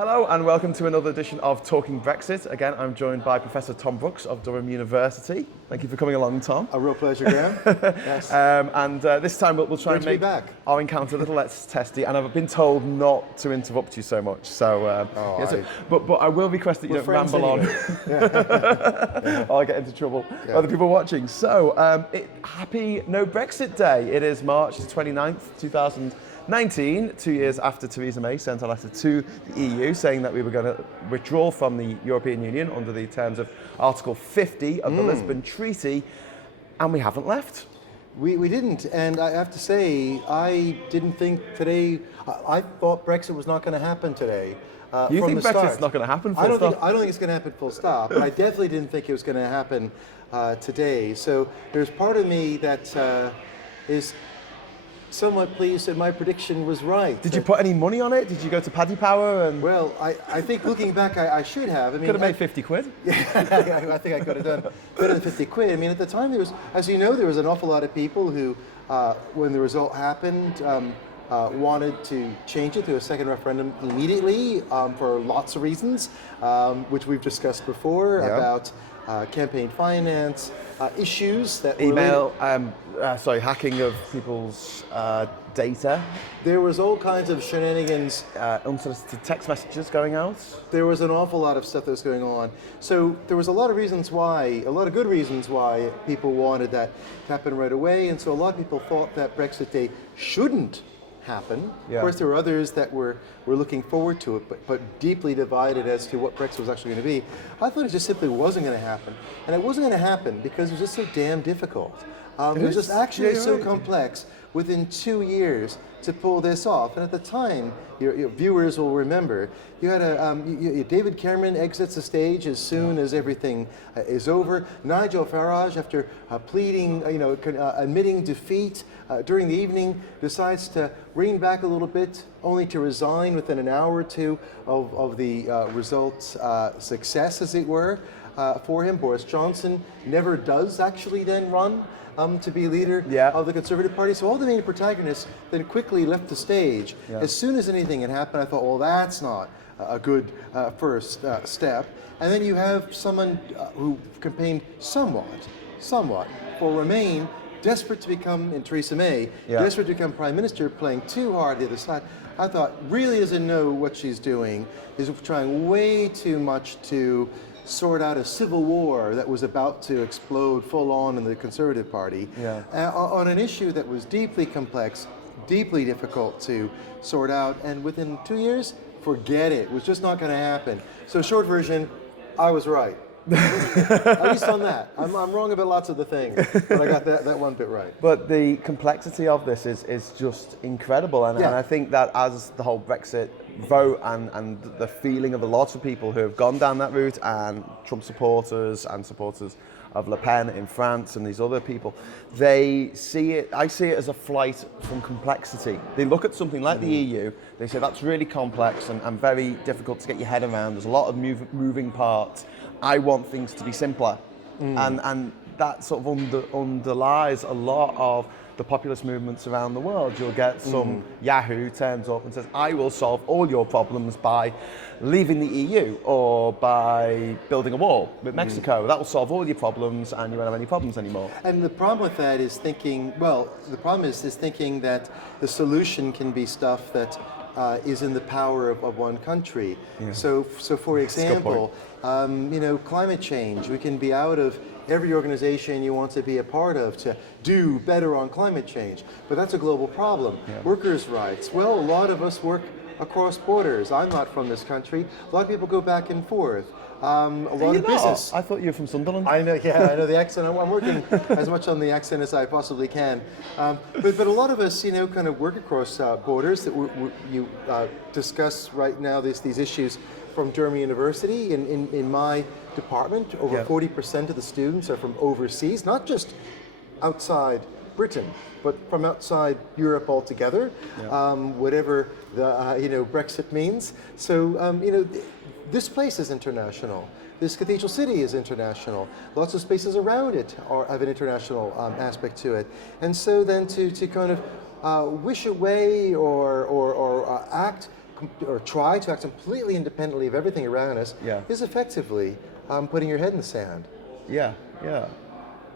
Hello and welcome to another edition of Talking Brexit. Again, I'm joined by Professor Tom Brooks of Durham University. Thank you for coming along, Tom. A real pleasure, Graham. Yes. This time we'll try and make our encounter a little less testy, and I've been told not to interrupt you so much. But I will request that you don't ramble on. Or I get into trouble with other people watching. So, happy No Brexit Day. It is March the 29th, 2019, 2 years after Theresa May sent a letter to the EU saying that we were going to withdraw from the European Union under the terms of Article 50 of the Lisbon Treaty, and we haven't left. We didn't, and I have to say, I didn't think today, I thought Brexit was not going to happen today. You think Brexit's not going to happen full stop? I don't think it's going to happen full stop, but I definitely didn't think it was going to happen today. So there's part of me that is somewhat pleased that my prediction was right. Did you put any money on it? Did you go to Paddy Power? And well, I think looking back, I should have. I mean, could have made 50 quid. Yeah, I think I could have done better than 50 quid. I mean, at the time, there was, as you know, there was an awful lot of people who, when the result happened, wanted to change it to a second referendum immediately for lots of reasons, which we've discussed before about campaign finance, issues that hacking of people's data. There was all kinds of shenanigans. Unsolicited text messages going out. There was an awful lot of stuff that was going on. So there was a lot of reasons why, a lot of good reasons why people wanted that to happen right away. And so a lot of people thought that Brexit Day shouldn't happen. Yeah. Of course, there were others that were looking forward to it, but deeply divided as to what Brexit was actually going to be. I thought it just simply wasn't going to happen. And it wasn't going to happen because it was just so damn difficult. It was just actually so complex within 2 years to pull this off. And at the time, your viewers will remember, you had David Cameron exits the stage as soon as everything is over. Nigel Farage, after pleading, admitting defeat during the evening, decides to rein back a little bit, only to resign within an hour or two of the results' success, as it were, for him. Boris Johnson never does actually then run to be leader of the Conservative Party. So all the main protagonists then quickly left the stage. As soon as anything had happened, I thought, well, that's not a good first step. And then you have someone who campaigned somewhat for Remain, desperate to become, in Theresa May, desperate to become Prime Minister, playing too hard the other side. I thought, really doesn't know what she's doing, is trying way too much to sort out a civil war that was about to explode full on in the Conservative Party on an issue that was deeply complex, deeply difficult to sort out, and within 2 years, forget it. It was just not going to happen. So short version, I was right. At least on that. I'm wrong about lots of the things, but I got that one bit right. But the complexity of this is just incredible, and I think that as the whole Brexit vote and the feeling of a lot of people who have gone down that route, and Trump supporters and supporters of Le Pen in France and these other people, they see it, I see it as a flight from complexity. They look at something like the EU, they say that's really complex and very difficult to get your head around. There's a lot of moving parts. I want things to be simpler. And that sort of underlies a lot of the populist movements around the world. You'll get some Yahoo turns up and says, I will solve all your problems by leaving the EU or by building a wall with Mexico. That will solve all your problems and you won't have any problems anymore. And the problem with that is thinking, is thinking that the solution can be stuff that is in the power of one country. So for example, climate change, we can be out of every organization you want to be a part of to do better on climate change. But that's a global problem. Workers' rights. Well, a lot of us work across borders. I'm not from this country. A lot of people go back and forth. A lot of business. I thought you were from Sunderland. I know, I know the accent. I'm working as much on the accent as I possibly can. But a lot of us, kind of work across borders. That you discuss right now these issues from Durham University. In my department, over 40% of the students are from overseas, not just outside Britain, but from outside Europe altogether, whatever the Brexit means. So this place is international. This cathedral city is international. Lots of spaces around it have an international aspect to it. And so then to kind of wish away or act or try to act completely independently of everything around us is effectively putting your head in the sand. Yeah, yeah.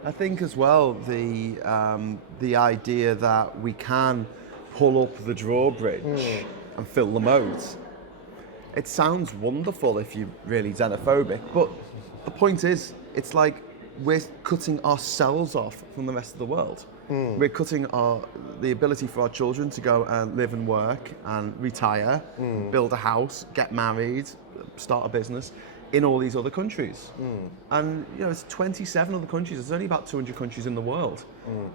I think as well the idea that we can pull up the drawbridge and fill the moat. It sounds wonderful if you're really xenophobic, but the point is, it's like we're cutting ourselves off from the rest of the world. We're cutting the ability for our children to go and live and work and retire, build a house, get married, start a business in all these other countries. And it's 27 other countries. There's only about 200 countries in the world.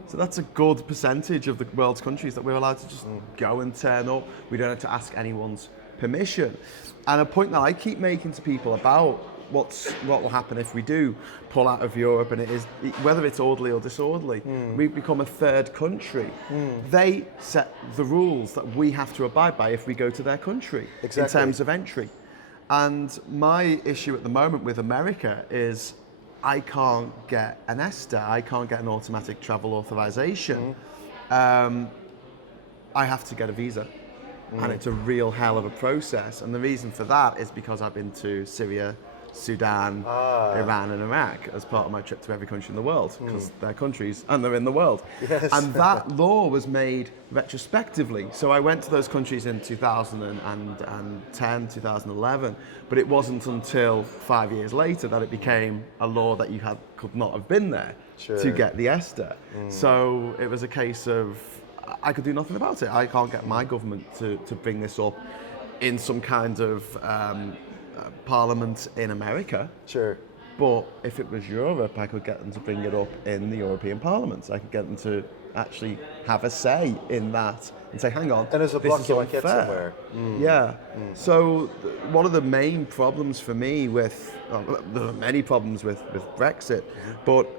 So that's a good percentage of the world's countries that we're allowed to just go and turn up. We don't have to ask anyone's permission. And a point that I keep making to people about what will happen if we do pull out of Europe, and it is whether it's orderly or disorderly, we become a third country. They set the rules that we have to abide by if we go to their country in terms of entry. And my issue at the moment with America is I can't get an ESTA, I can't get an automatic travel authorization. I have to get a visa. And it's a real hell of a process. And the reason for that is because I've been to Syria, Sudan, Iran and Iraq as part of my trip to every country in the world, because they're countries and they're in the world. Yes. And that law was made retrospectively. So I went to those countries in 2010, 2011, but it wasn't until 5 years later that it became a law that you could not have been there to get the ESTA. So it was a case of I could do nothing about it. I can't get my government to bring this up in some kind of parliament in America. Sure. But if it was Europe, I could get them to bring it up in the European Parliament. I could get them to actually have a say in that and say, hang on, and as a this bloc is you might get unfair. somewhere. Yeah. So one of the main problems for me with, there are many problems with Brexit, but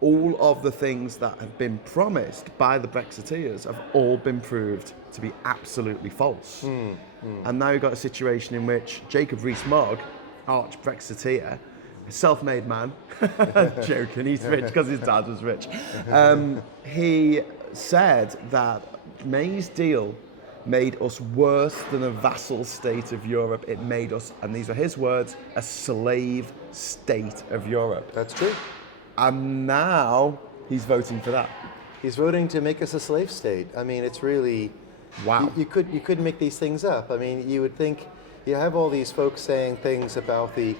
all of the things that have been promised by the Brexiteers have all been proved to be absolutely false. And now you've got a situation in which Jacob Rees-Mogg, arch Brexiteer, a self-made man, joking, he's rich because his dad was rich. He said that May's deal made us worse than a vassal state of Europe. It made us, and these are his words, a slave state of Europe. That's true. And now he's voting for that. He's voting to make us a slave state. I mean, it's really... Wow. You couldn't make these things up. I mean, you would think you have all these folks saying things about the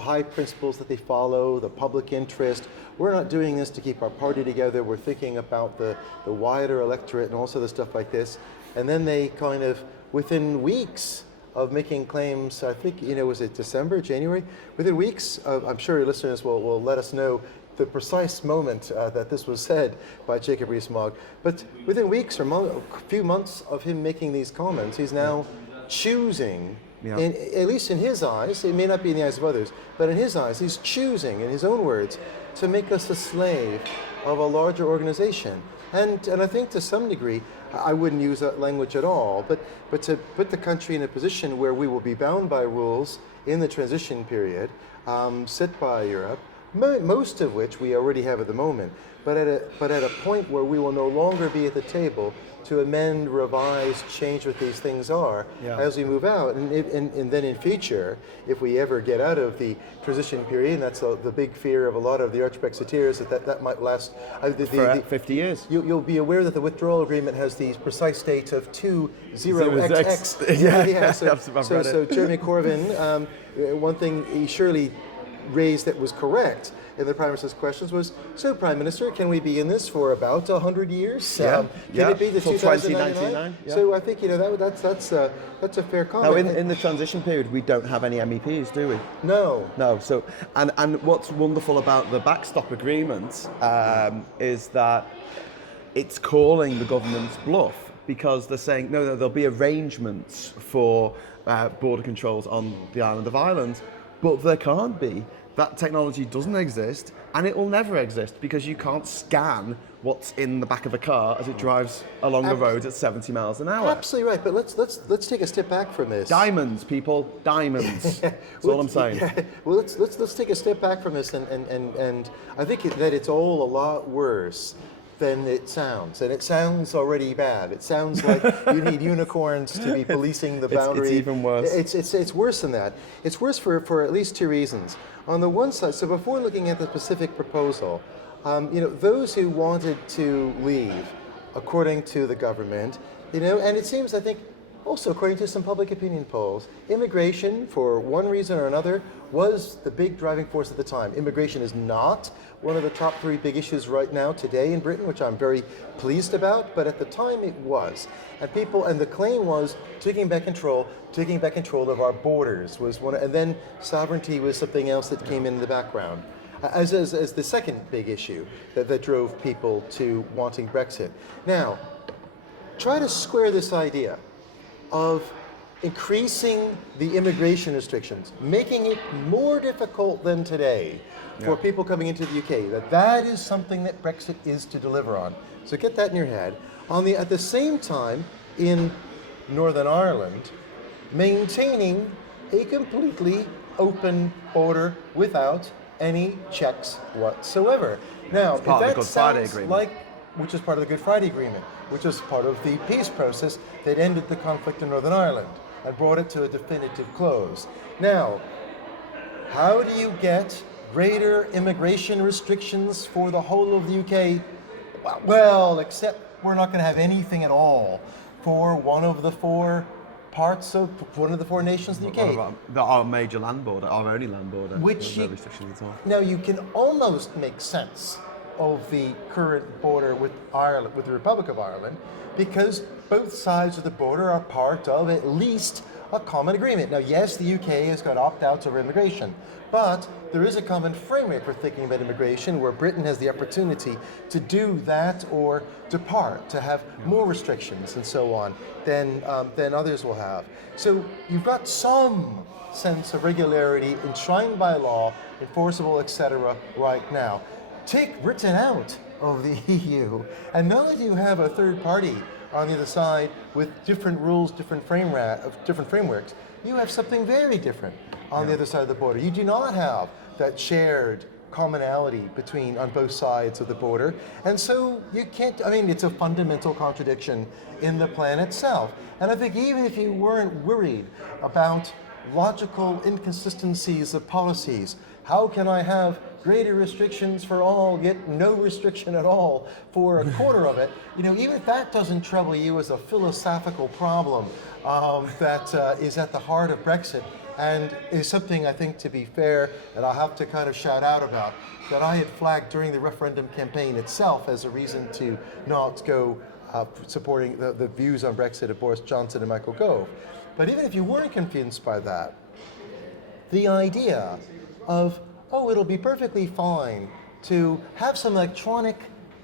high principles that they follow, the public interest. We're not doing this to keep our party together. We're thinking about the wider electorate and also the stuff like this. And then they kind of, within weeks of making claims, I think, was it December, January? Within weeks, I'm sure your listeners will let us know the precise moment that this was said by Jacob Rees-Mogg. But within weeks or a few months of him making these comments, he's now choosing, at least in his eyes, it may not be in the eyes of others, but in his eyes, he's choosing, in his own words, to make us a slave of a larger organization. And I think to some degree, I wouldn't use that language at all, but to put the country in a position where we will be bound by rules in the transition period, set by Europe, most of which we already have at the moment, but at a point where we will no longer be at the table to amend, revise, change what these things are as we move out. And then in future, if we ever get out of the transition period, and that's the big fear of a lot of the arch-Brexiteers, that might last... for 50 years. You'll be aware that the withdrawal agreement has the precise date of 20XX. So Jeremy Corbyn, one thing he surely raised that was correct in the Prime Minister's questions was, so Prime Minister, can we be in this for about 100 years? Can it be the 2099? So I think that's a fair comment. Now in the transition period, we don't have any MEPs, do we? No. So and what's wonderful about the backstop agreement is that it's calling the government's bluff, because they're saying no, there'll be arrangements for border controls on the island of Ireland. But there can't be. That technology doesn't exist, and it will never exist, because you can't scan what's in the back of a car as it drives along the road at 70 miles an hour. Absolutely right. But let's take a step back from this. Diamonds, people, diamonds. That's all I'm saying. Yeah. Well, let's take a step back from this, and I think that it's all a lot worse than it sounds, and it sounds already bad. It sounds like you need unicorns to be policing the boundary. It's even worse. It's worse than that. It's worse for at least two reasons. On the one side, so before looking at the specific proposal, those who wanted to leave, according to the government, and it seems, I think, also according to some public opinion polls, immigration, for one reason or another, was the big driving force at the time. Immigration is not one of the top three big issues right now today in Britain, which I'm very pleased about, but at the time it was. And the claim was taking back control of our borders was one, and then sovereignty was something else that came in the background. As the second big issue that drove people to wanting Brexit. Now, try to square this idea of increasing the immigration restrictions, making it more difficult than today for people coming into the UK, that is something that Brexit is to deliver on. So get that in your head. At the same time, in Northern Ireland, maintaining a completely open border without any checks whatsoever. Now, if that sounds like, which is part of the Good Friday Agreement, which is part of the peace process that ended the conflict in Northern Ireland and brought it to a definitive close. Now, how do you get greater immigration restrictions for the whole of the UK? Well, except we're not going to have anything at all for one of the four parts of one of the four nations of the UK. Our major land border, our only land border. Which no restrictions at all. Now you can almost make sense of the current border with Ireland, with the Republic of Ireland, because both sides of the border are part of at least a common agreement. Now, yes, the UK has got opt-outs over immigration, but there is a common framework for thinking about immigration where Britain has the opportunity to do that or depart, to have more restrictions and so on than others will have. So you've got some sense of regularity enshrined by law, enforceable, etc. right now. Take Britain out of the EU, and not only do you have a third party on the other side with different rules, different frameworks, you have something very different on the other side of the border. You do not have that shared commonality on both sides of the border, and so you can't, it's a fundamental contradiction in the plan itself. And I think even if you weren't worried about logical inconsistencies of policies, how can I have greater restrictions for all, yet no restriction at all for a quarter of it? Even if that doesn't trouble you as a philosophical problem that is at the heart of Brexit, and is something, I think, to be fair, that I'll have to kind of shout out about, that I had flagged during the referendum campaign itself as a reason to not go supporting the views on Brexit of Boris Johnson and Michael Gove. But even if you weren't convinced by that, the idea of, it'll be perfectly fine to have some electronic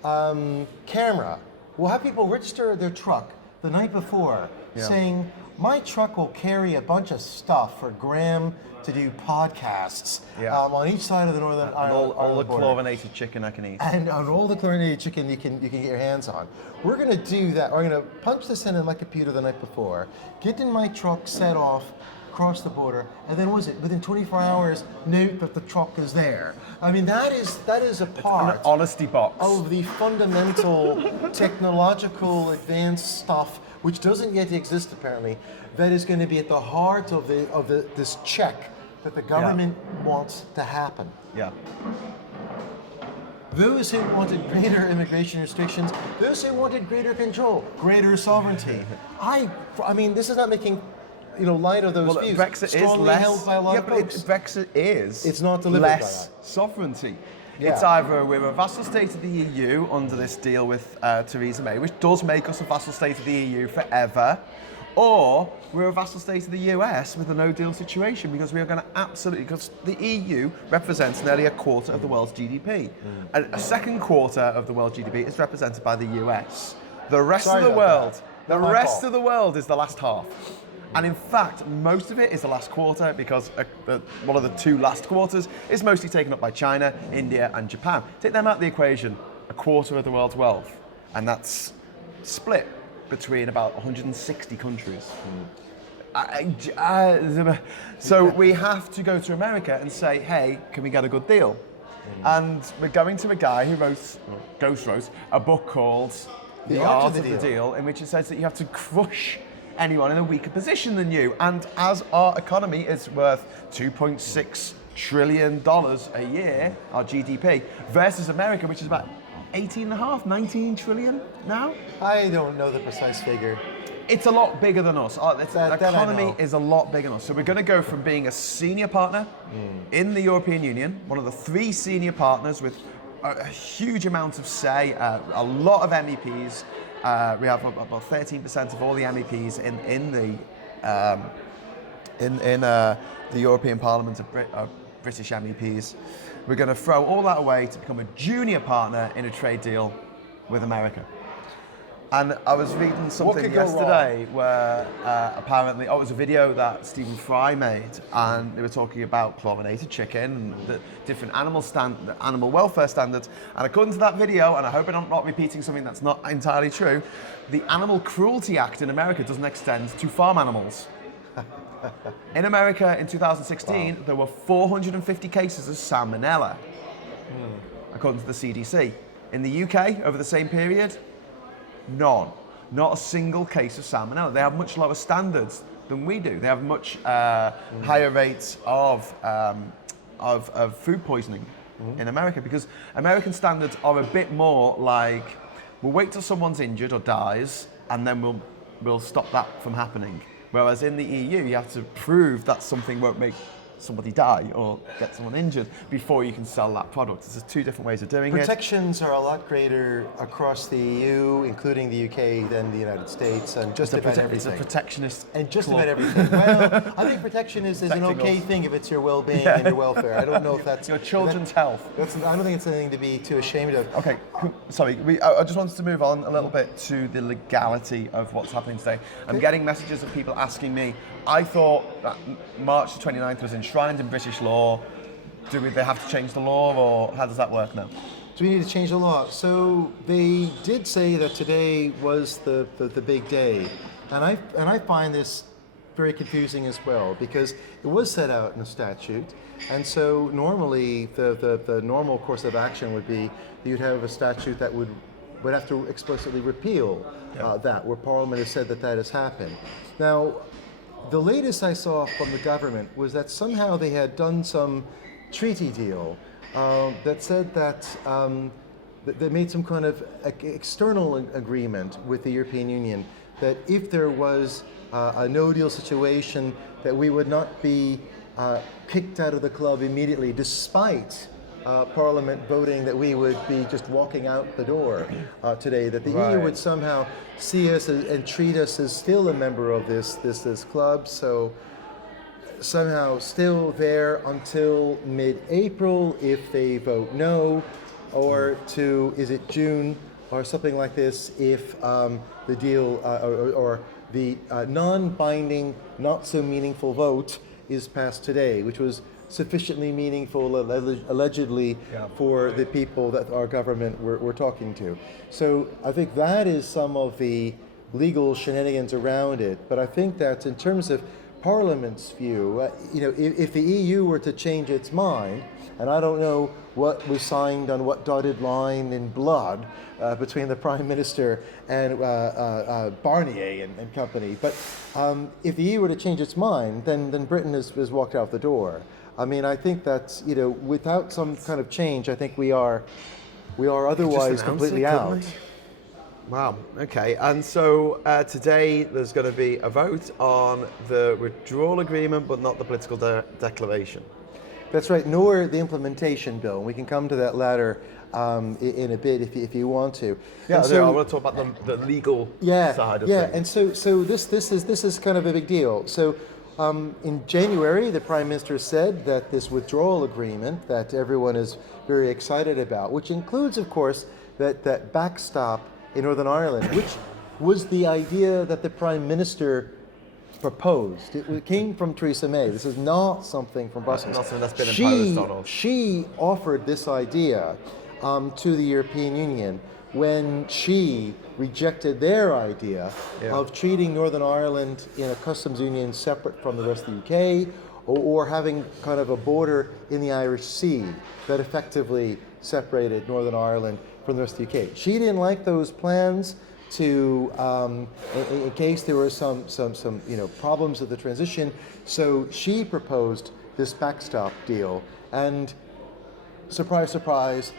camera. We'll have people register their truck the night before saying, my truck will carry a bunch of stuff for Graham to do podcasts on each side of the Northern Ireland all the border. chlorinated chicken I can eat. And on all the chlorinated chicken you can get your hands on. We're going to do that. We're going to punch this in my computer the night before, get in my truck, set off, cross the border, and then within 24 hours, note that the truck is there. That is a part An honesty box of the fundamental technological advanced stuff, which doesn't yet exist apparently, that is going to be at the heart of this check that the government wants to happen. Yeah. Those who wanted greater immigration restrictions, those who wanted greater control, greater sovereignty. This is not making light of those views. Brexit strongly is less, held by a lot of folks. Brexit is it's not delivered less by that. sovereignty. Yeah. It's either we're a vassal state of the EU under this deal with Theresa May, which does make us a vassal state of the EU forever, or we're a vassal state of the US with a no-deal situation, because we are going to because the EU represents nearly a quarter of the world's GDP. And a second quarter of the world's GDP is represented by the US. The rest of the world, of the world is the last half. And in fact, most of it is the last quarter, because one of the two last quarters is mostly taken up by China, India, and Japan. Take them out of the equation, a quarter of the world's wealth. And that's split between about 160 countries. So we have to go to America and say, hey, can we get a good deal? And we're going to a guy who ghost wrote a book called The Art of the Deal, in which it says that you have to crush anyone in a weaker position than you. And as our economy is worth $2.6 trillion a year, our GDP, versus America, which is about 19 trillion now. I don't know the precise figure. It's a lot bigger than us. The economy is a lot bigger than us. So we're going to go from being a senior partner in the European Union, one of the 3 senior partners with a huge amount of say, a lot of MEPs. We have about 13% of all the MEPs in the European Parliament of British MEPs. We're going to throw all that away to become a junior partner in a trade deal with America. And I was reading something yesterday where apparently, it was a video that Stephen Fry made, and they were talking about chlorinated chicken and the different animal welfare standards. And according to that video, and I hope I'm not repeating something that's not entirely true, the Animal Cruelty Act in America doesn't extend to farm animals. In America in 2016, there were 450 cases of salmonella, according to the CDC. In the UK, over the same period, none. Not a single case of salmonella. They have much lower standards than we do. They have much higher rates of food poisoning in America, because American standards are a bit more like, we'll wait till someone's injured or dies, and then we'll stop that from happening. Whereas in the EU, you have to prove that something won't make somebody die or get someone injured before you can sell that product. There's 2 different ways of doing it. Protections are a lot greater across the EU, including the UK, than the United States, and just about everything. It's a protectionist And just club. about everything. Well, I think protection is an okay thing if it's your well-being and your welfare. I don't know if that's... Your children's health. I don't think it's anything to be too ashamed of. Okay, sorry. I just wanted to move on a little bit to the legality of what's happening today. I'm getting messages of people asking me, I thought that March the 29th was enshrined in British law. Do they have to change the law, or how does that work now? Do we need to change the law? So they did say that today was the big day. And I find this very confusing as well, because it was set out in the statute. And so normally the normal course of action would be you'd have a statute that would have to explicitly repeal that, where Parliament has said that has happened. Now, the latest I saw from the government was that somehow they had done some treaty deal that said that they made some kind of external agreement with the European Union that if there was a no-deal situation, that we would not be kicked out of the club immediately, despite Parliament voting that we would be just walking out the door today, that the EU would somehow see us and treat us as still a member of this club, so somehow still there until mid-April if they vote no, or is it June or something like this if the deal or the non-binding, not so meaningful vote is passed today, which was sufficiently meaningful, allegedly, for the people that our government were talking to. So I think that is some of the legal shenanigans around it. But I think that in terms of Parliament's view, if the EU were to change its mind, and I don't know what was signed on what dotted line in blood between the Prime Minister and Barnier and company, but if the EU were to change its mind, then Britain has walked out the door. I mean, I think that, without some kind of change, I think we are otherwise completely out. Wow, okay. And so today there's going to be a vote on the withdrawal agreement, but not the political declaration. That's right, nor the implementation bill. We can come to that latter in a bit if you want to. Yeah, so, I want to talk about the legal side of things. Yeah, and so this is kind of a big deal. So in January, the Prime Minister said that this withdrawal agreement that everyone is very excited about, which includes, of course, that backstop in Northern Ireland, which was the idea that the Prime Minister proposed. It came from Theresa May. This is not something from Brussels. Not something that's been imposed on us. She offered this idea to the European Union when she rejected their idea of treating Northern Ireland in a customs union separate from the rest of the UK, or having kind of a border in the Irish Sea that effectively separated Northern Ireland from the rest of the UK. She didn't like those plans to, in case there were some problems with the transition. So she proposed this backstop deal, and surprise, surprise,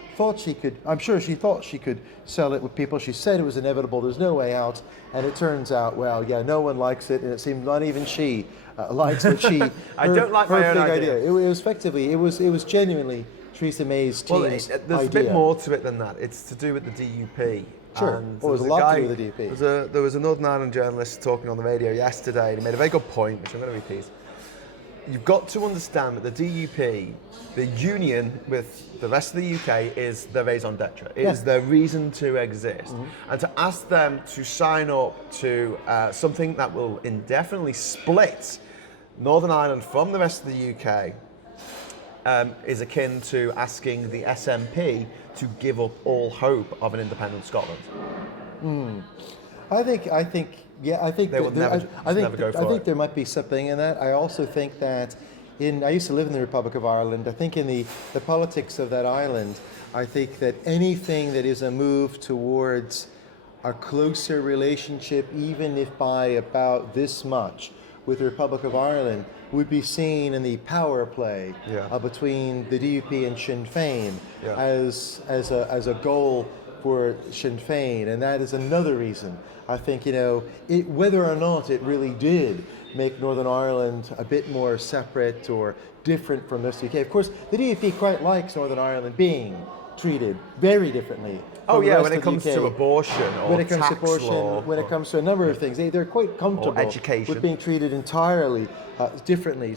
I'm sure she thought she could sell it with people. She said it was inevitable, there's no way out, and it turns out, well, yeah, no one likes it, and it seemed not even she likes what she. I don't like my own idea. It was effectively, it was genuinely Theresa May's team's there's idea. a bit more to it than that. It's to do with the DUP. Sure. And Well, there's a lot to do with the DUP. There was a Northern Ireland journalist talking on the radio yesterday, and he made a very good point, which I'm going to repeat. You've got to understand that the DUP, the union with the rest of the UK, is their raison d'etre. It is their reason to exist. And to ask them to sign up to something that will indefinitely split Northern Ireland from the rest of the UK is akin to asking the SNP to give up all hope of an independent Scotland. I think They will never go for it. there might be something in that. I also think that I used to live in the Republic of Ireland. I think in the politics of that island, I think that anything that is a move towards a closer relationship, even if by about this much, with the Republic of Ireland, would be seen in the power play between the DUP and Sinn Féin as a goal for Sinn Féin, and that is another reason. I think, whether or not it really did make Northern Ireland a bit more separate or different from the rest of the UK. Of course, the DUP quite likes Northern Ireland being treated very differently. When it comes to abortion or tax law. When it comes to a number of things, they're quite comfortable with being treated entirely differently.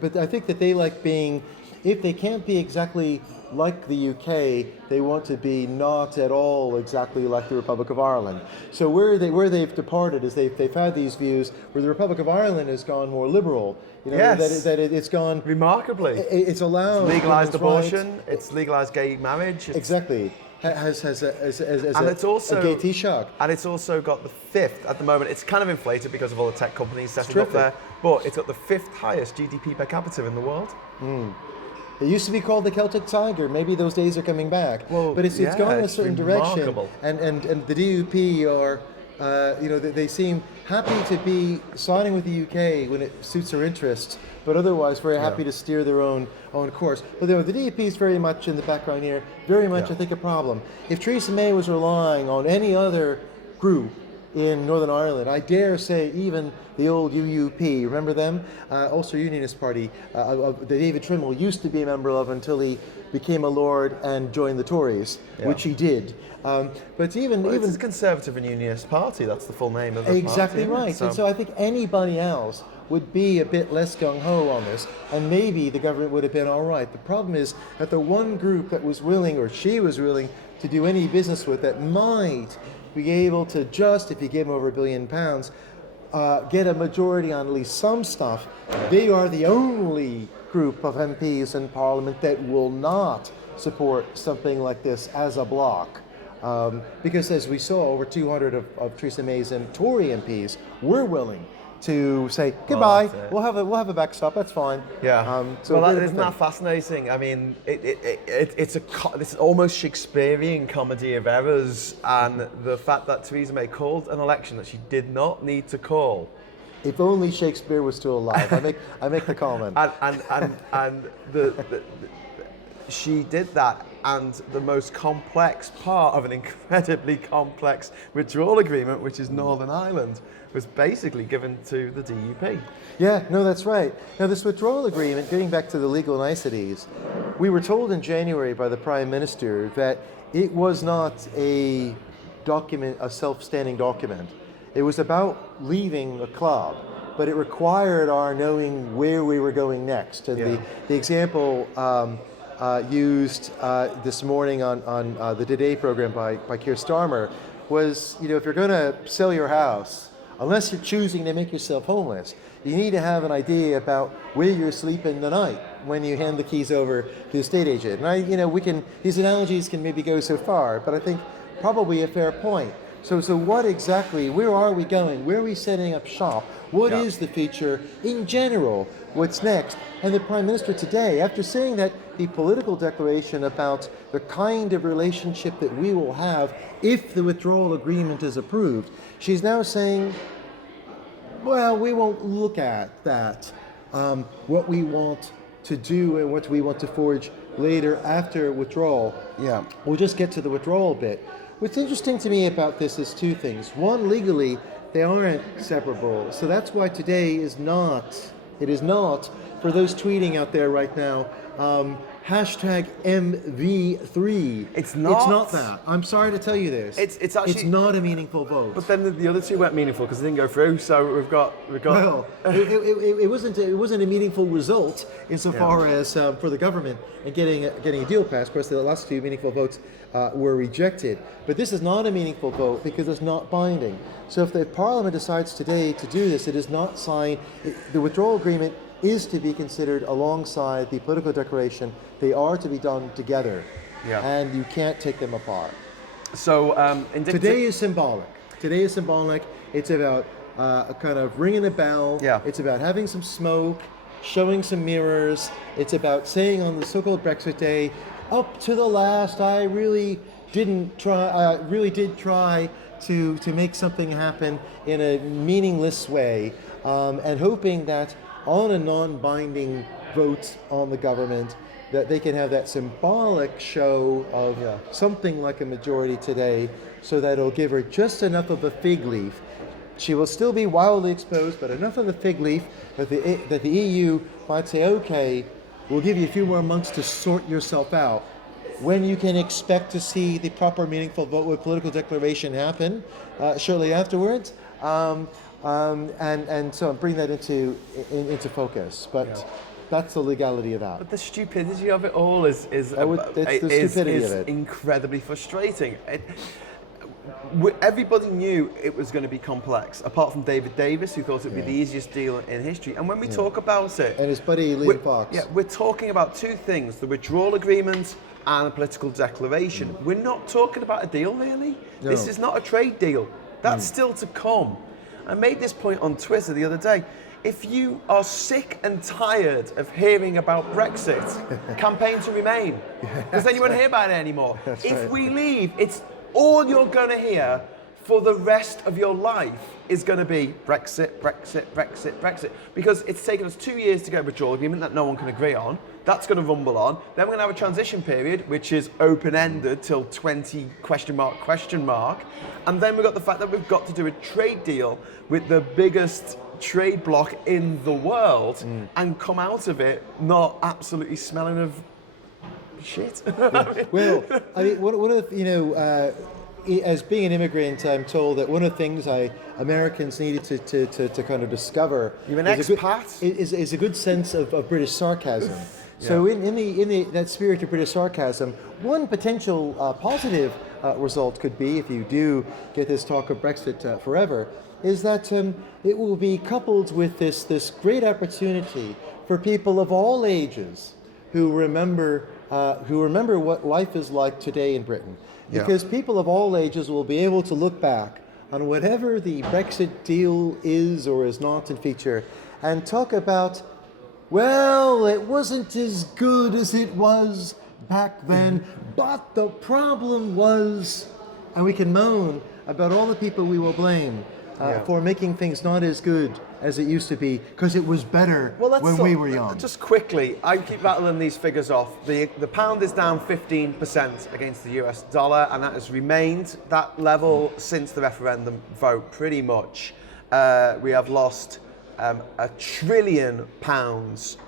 But I think that they like being, if they can't be exactly like the UK, they want to be not at all exactly like the Republic of Ireland. So where they've departed is they've had these views where the Republic of Ireland has gone more liberal. It's gone remarkably. It's allowed legalized abortion. It's legalized gay marriage. Exactly. Has a gay Taoiseach. And it's also got the fifth at the moment. It's kind of inflated because of all the tech companies setting up there, but it's got the fifth highest GDP per capita in the world. It used to be called the Celtic Tiger. Maybe those days are coming back. But it's gone in a certain direction. And the DUP are, they seem happy to be siding with the UK when it suits their interests, but otherwise very happy to steer their own course. But the DUP is very much in the background here, very much, I think, a problem. If Theresa May was relying on any other group in Northern Ireland, I dare say even the old UUP, remember them? Ulster Unionist Party, that David Trimble used to be a member of until he became a Lord and joined the Tories, which he did. But even it's a Conservative and Unionist Party, that's the full name of the exactly party. Right. And so I think anybody else would be a bit less gung-ho on this, and maybe the government would have been all right. The problem is that the one group that was willing, or she was willing, to do any business with that might be able to just, if you give them over £1 billion, get a majority on at least some stuff. They are the only group of MPs in Parliament that will not support something like this as a bloc. Because as we saw, over 200 of Theresa May's Tory MPs were willing to say goodbye. We'll have a backstop. That's fine. Yeah. Isn't that fascinating? I mean, this is almost Shakespearean comedy of errors, and the fact that Theresa May called an election that she did not need to call. If only Shakespeare was still alive. I make the comment. And she did that, and the most complex part of an incredibly complex withdrawal agreement, which is Northern Ireland, was basically given to the DUP. Yeah, no, that's right. Now, this withdrawal agreement, getting back to the legal niceties, we were told in January by the Prime Minister that it was not a document, a self-standing document. It was about leaving a club, but it required our knowing where we were going next. And the example used this morning on the Today program by Keir Starmer was, if you're going to sell your house, unless you're choosing to make yourself homeless, you need to have an idea about where you're sleeping the night when you hand the keys over to the estate agent. And these analogies can maybe go so far, but I think probably a fair point. So what exactly, where are we going? Where are we setting up shop? What is the future in general? What's next? And the Prime Minister today, after saying that the political declaration about the kind of relationship that we will have if the withdrawal agreement is approved, she's now saying, well, we won't look at that. What we want to do and what we want to forge later after withdrawal. Yeah. We'll just get to the withdrawal bit. What's interesting to me about this is two things. One, legally, they aren't separable. So that's why today is not, it is not, for those tweeting out there right now, hashtag MV3. It's not. It's not that. I'm sorry to tell you this. It's actually. It's not a meaningful vote. But then the other two weren't meaningful because they didn't go through. So we've got. Well, it wasn't a meaningful result insofar as for the government and getting a deal passed. Of course, the last two meaningful votes were rejected. But this is not a meaningful vote because it's not binding. So if the Parliament decides today to do this, it is not signed. The withdrawal agreement is to be considered alongside the political declaration. They are to be done together, and you can't take them apart. So today is symbolic. Today is symbolic. It's about a kind of ringing a bell. Yeah. It's about having some smoke, showing some mirrors. It's about saying on the so-called Brexit day, up to the last, I really did try to make something happen in a meaningless way, and hoping that on a non-binding vote on the government, that they can have that symbolic show of something like a majority today, so that it'll give her just enough of a fig leaf. She will still be wildly exposed, but enough of a fig leaf that the EU might say, okay, we'll give you a few more months to sort yourself out. When you can expect to see the proper meaningful vote with political declaration happen shortly afterwards. And so bring that into focus, but that's the legality of that. But the stupidity of it all is incredibly frustrating. Everybody knew it was going to be complex, apart from David Davis, who thought it would be the easiest deal in history. And when we talk about it, and his buddy Liam Fox, we're talking about two things: the withdrawal agreement and a political declaration. We're not talking about a deal, really. No. This is not a trade deal. That's still to come. I made this point on Twitter the other day. If you are sick and tired of hearing about Brexit, campaign to remain. Does anyone hear about it anymore? If we leave, it's all you're going to hear for the rest of your life is going to be Brexit, Brexit, Brexit, Brexit. Because it's taken us 2 years to get a withdrawal agreement that no one can agree on. That's going to rumble on. Then we're going to have a transition period, which is open-ended till 20 ? And then we've got the fact that we've got to do a trade deal with the biggest trade bloc in the world and come out of it not absolutely smelling of shit. Well, I mean, one of the, as being an immigrant, I'm told that one of the things Americans needed to kind of discover You're an expat? is a good sense of British sarcasm. So in that spirit of British sarcasm, one potential positive result could be, if you do get this talk of Brexit forever, is that it will be coupled with this great opportunity for people of all ages who remember what life is like today in Britain. Because people of all ages will be able to look back on whatever the Brexit deal is or is not in future and talk about, well, it wasn't as good as it was back then, but the problem was, and we can moan about all the people we will blame for making things not as good as it used to be, because it was better when we were young. Just quickly, I keep rattling these figures off. The pound is down 15% against the US dollar, and that has remained that level since the referendum vote, pretty much. We have lost £1 trillion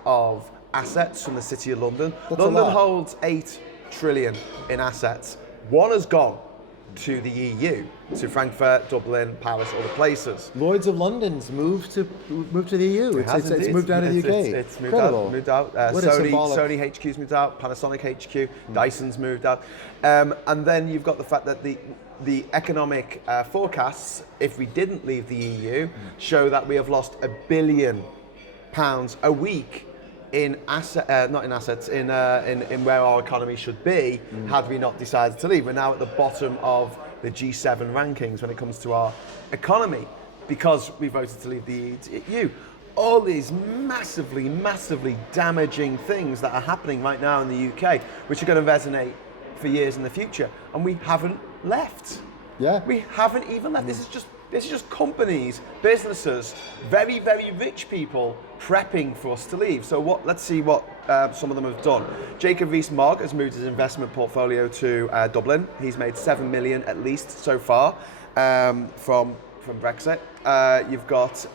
of assets from the City of London. London holds 8 trillion in assets. One has gone to the EU, to Frankfurt, Dublin, Paris, all the places. Lloyd's of London's moved to the EU. It's moved out of the UK. It's moved out. Sony HQ's moved out. Panasonic HQ. Dyson's moved out. And then you've got the fact that the economic forecasts, if we didn't leave the EU, show that we have lost £1 billion a week in where our economy should be had we not decided to leave. We're now at the bottom of the G7 rankings when it comes to our economy because we voted to leave the EU. All these massively, massively damaging things that are happening right now in the UK, which are going to resonate for years in the future, and we haven't left. Yeah. We haven't even left. This is just companies, businesses, very, very rich people prepping for us to leave. So let's see what some of them have done. Jacob Rees-Mogg has moved his investment portfolio to Dublin. He's made 7 million at least so far from Brexit. You've got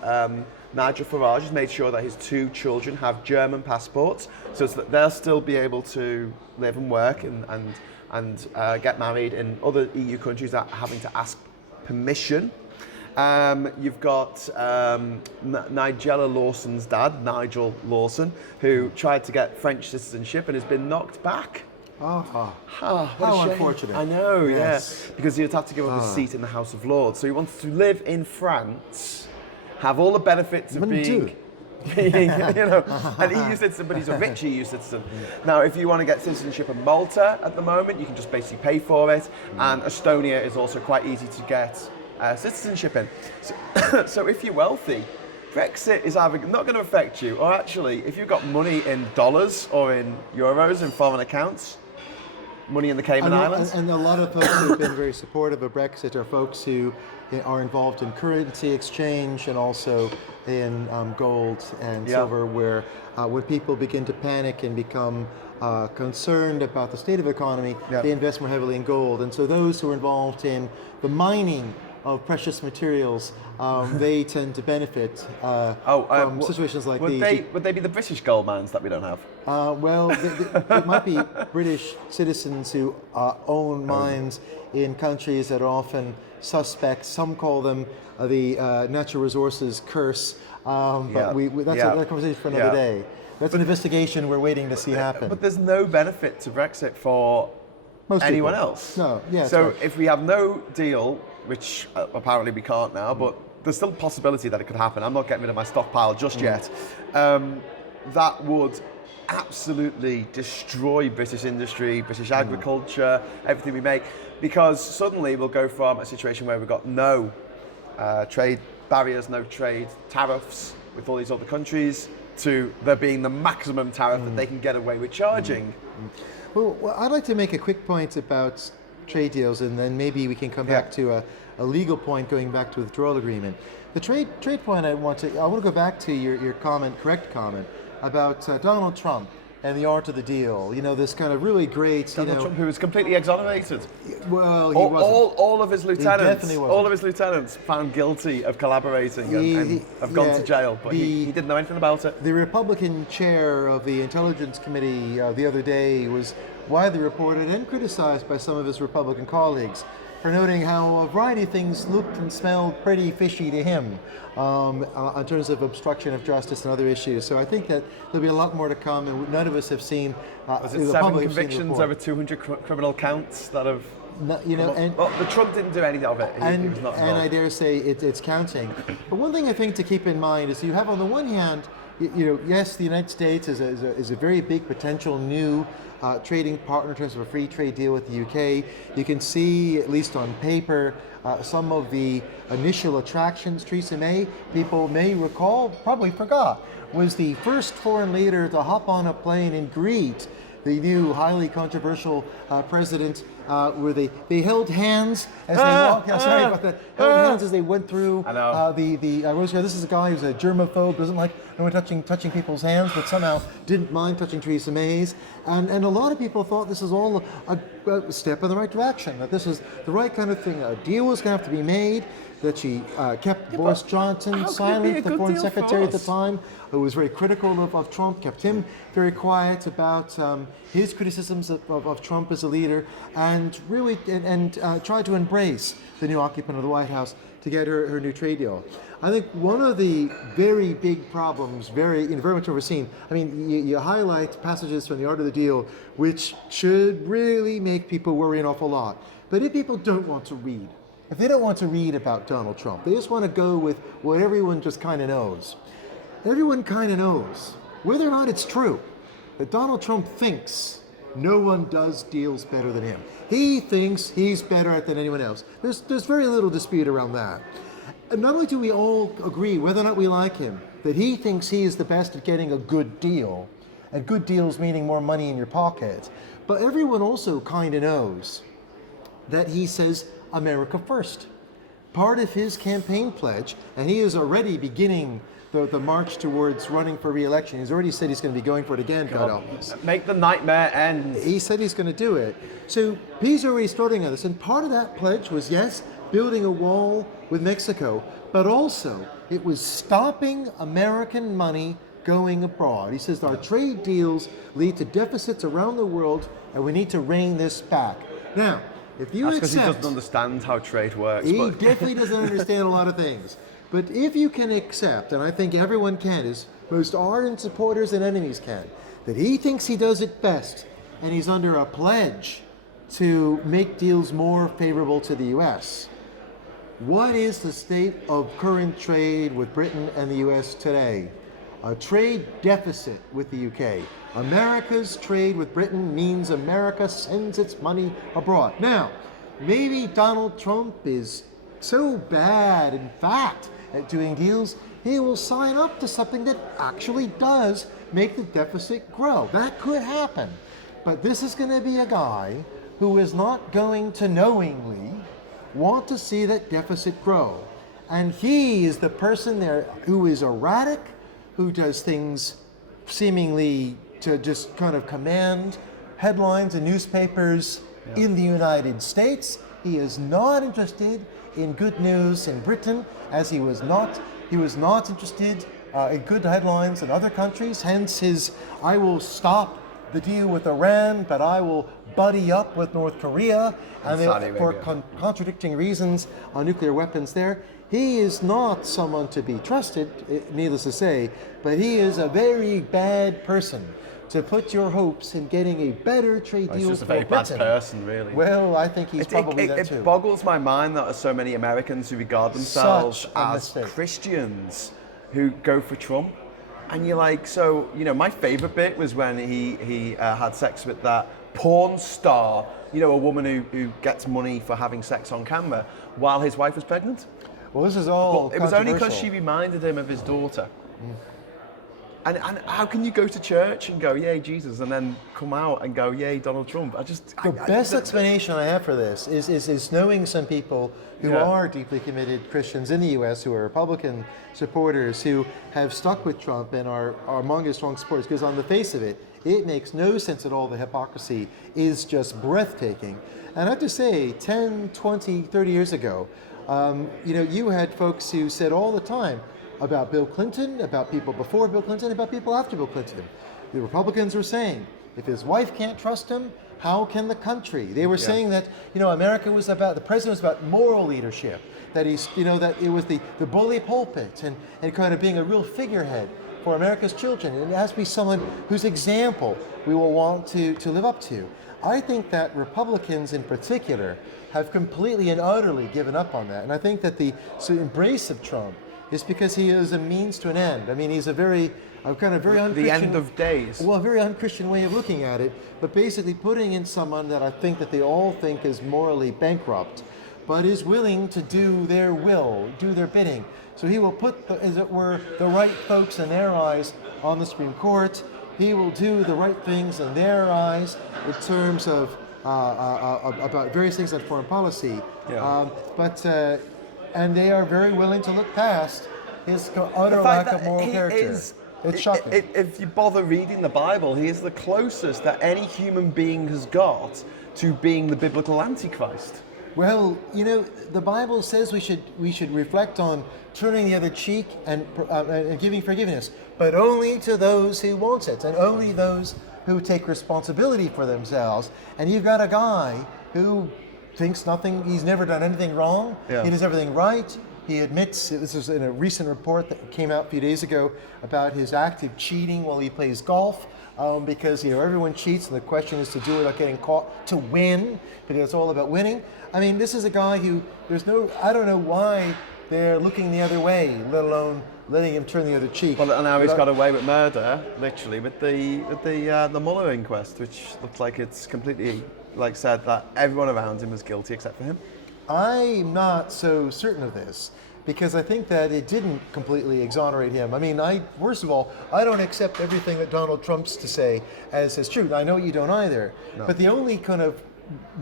Nigel Farage has made sure that his 2 children have German passports, so that they'll still be able to live and work and get married in other EU countries that are having to ask permission. You've got Nigella Lawson's dad, Nigel Lawson, who tried to get French citizenship and has been knocked back. How unfortunate. I know, yes. Yeah. Because he'd have to give up his seat in the House of Lords. So he wants to live in France, have all the benefits of being an EU citizen, but he's a rich EU citizen. Now, if you want to get citizenship in Malta at the moment, you can just basically pay for it. And Estonia is also quite easy to get citizenship in. So if you're wealthy, Brexit is either not going to affect you, or actually, if you've got money in dollars or in euros in foreign accounts, money in the Cayman Islands. And a lot of folks who have been very supportive of Brexit are folks who are involved in currency exchange and also in gold and silver, where when people begin to panic and become concerned about the state of the economy, they invest more heavily in gold. And so those who are involved in the mining of precious materials, they tend to benefit from situations like these. Would they be the British gold mines that we don't have? Well, it might be British citizens who own mines in countries that are often suspect. Some call them the natural resources curse, but that's a conversation for another day. That's an investigation we're waiting to see happen. But there's no benefit to Brexit for anyone else. No, So if we have no deal, which apparently we can't now, but there's still a possibility that it could happen. I'm not getting rid of my stockpile just yet. That would absolutely destroy British industry, British agriculture, everything we make, because suddenly we'll go from a situation where we've got no trade barriers, no trade tariffs with all these other countries, to there being the maximum tariff that they can get away with charging. Well, I'd like to make a quick point about trade deals, and then maybe we can come back to a legal point going back to withdrawal agreement. The trade point I want to go back to your correct comment about Donald Trump and the art of the deal. You know, this kind of really great. Donald Trump, who was completely exonerated. Well, he wasn't. All of his lieutenants. He definitely wasn't. All of his lieutenants found guilty of collaborating and have gone to jail, but he didn't know anything about it. The Republican chair of the Intelligence Committee the other day was widely reported and criticized by some of his Republican colleagues for noting how a variety of things looked and smelled pretty fishy to him in terms of obstruction of justice and other issues. So I think that there'll be a lot more to come, and none of us have seen. Was it 7 convictions over 200 criminal counts that have? The Trump didn't do anything of it. He was not involved. And I dare say it's counting. But one thing I think to keep in mind is you have on the one hand, yes, the United States is a very big potential new trading partner in terms of a free trade deal with the UK. You can see, at least on paper, some of the initial attractions. Theresa May, people may recall, probably forgot, was the first foreign leader to hop on a plane and greet the new highly controversial president, where they held hands as they walked. Sorry about that. Held hands as they went through this is a guy who's a germaphobe, doesn't like anyone touching people's hands, but somehow didn't mind touching Theresa May's. And a lot of people thought this is all a step in the right direction, that this is the right kind of thing. A deal was going to have to be made, that she kept Boris Johnson silent, the foreign secretary at the time, who was very critical of Trump, kept him very quiet about his criticisms of Trump as a leader, and really tried to embrace the new occupant of the White House to get her new trade deal. I think one of the very big problems, very much overseen, I mean, you highlight passages from the Art of the Deal, which should really make people worry an awful lot. But if people don't want to read, if they don't want to read about Donald Trump, they just want to go with what everyone just kind of knows. Everyone kind of knows, whether or not it's true, that Donald Trump thinks no one does deals better than him. He thinks he's better at than anyone else. There's very little dispute around that. And not only do we all agree, whether or not we like him, that he thinks he is the best at getting a good deal, and good deals meaning more money in your pocket, but everyone also kind of knows that he says America first. Part of his campaign pledge, and he is already beginning the march towards running for re-election. He's already said he's going to be going for it again, God help us. Make the nightmare end. He said he's going to do it. So he's already starting on this. And part of that pledge was, yes, building a wall with Mexico, but also it was stopping American money going abroad. He says our trade deals lead to deficits around the world, and we need to rein this back. Now, if you That's accept... because he doesn't understand how trade works. He definitely doesn't understand a lot of things. But if you can accept, and I think everyone can, as most ardent supporters and enemies can, that he thinks he does it best, and he's under a pledge to make deals more favorable to the U.S., what is the state of current trade with Britain and the U.S. today? A trade deficit with the UK. America's trade with Britain means America sends its money abroad. Now, maybe Donald Trump is so bad, in fact, at doing deals, he will sign up to something that actually does make the deficit grow. That could happen. But this is going to be a guy who is not going to knowingly want to see that deficit grow. And he is the person there who is erratic, who does things seemingly to just kind of command headlines in newspapers in the United States. He is not interested in good news in Britain, as he was not interested in good headlines in other countries. Hence his, I will stop the deal with Iran, but I will buddy up with North Korea, and for contradicting reasons on nuclear weapons there. He is not someone to be trusted, needless to say, but he is a very bad person to put your hopes in getting a better trade deal. He's just a for very Britain. bad person, really. Well, I think he's probably that too. It boggles my mind that there are so many Americans who regard themselves as mistake. Christians who go for Trump. And you're like, so, you know, my favorite bit was when he had sex with that porn star, you know, a woman who gets money for having sex on camera while his wife was pregnant. Well, this is all But it was only because she reminded him of his daughter. And how can you go to church and go, yay, Jesus, and then come out and go, yay, Donald Trump? The best explanation I have for this is knowing some people who are deeply committed Christians in the U.S. who are Republican supporters who have stuck with Trump and are among his strong supporters, because on the face of it, it makes no sense at all. The hypocrisy is just breathtaking. And I have to say, 10, 20, 30 years ago, you had folks who said all the time about Bill Clinton, about people before Bill Clinton, about people after Bill Clinton. The Republicans were saying, if his wife can't trust him, how can the country? They were saying that, America was about, the president was about moral leadership, that he's, that it was the bully pulpit and kind of being a real figurehead for America's children. And it has to be someone whose example we will want to live up to. I think that Republicans in particular have completely and utterly given up on that. And I think that the embrace of Trump is because he is a means to an end. I mean, he's a very unchristian... The end of days. Well, a very unchristian way of looking at it, but basically putting in someone that I think that they all think is morally bankrupt, but is willing to do their will, do their bidding. So he will put, as it were, the right folks in their eyes on the Supreme Court. He will do the right things in their eyes in terms of about various things like foreign policy. And they are very willing to look past his utter lack of moral character. It's shocking. If you bother reading the Bible, he is the closest that any human being has got to being the biblical Antichrist. Well, the Bible says we should reflect on turning the other cheek and giving forgiveness, but only to those who want it, and only those who take responsibility for themselves. And you've got a guy who thinks he's never done anything wrong. He does everything right. He admits, this was in a recent report that came out a few days ago about his active cheating while he plays golf, because everyone cheats, and the question is to do it without getting caught, to win, because it's all about winning. I mean, this is a guy who I don't know why they're looking the other way, let alone letting him turn the other cheek. Well, and now he's got away with murder, literally, with the Mueller inquest, which looks like it's completely, like said, that everyone around him was guilty except for him. I'm not so certain of this, because I think that it didn't completely exonerate him. I mean, first of all, I don't accept everything that Donald Trump's to say as truth. I know you don't either. No. But the only kind of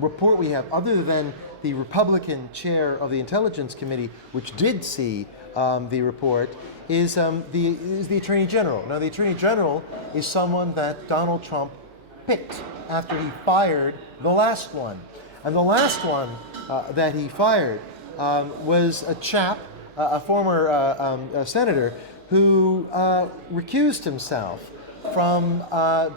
report we have, other than the Republican chair of the Intelligence Committee, which did see the report, is the Attorney General. Now, the Attorney General is someone that Donald Trump picked after he fired the last one. And the last one that he fired was a chap, a former senator, who recused himself from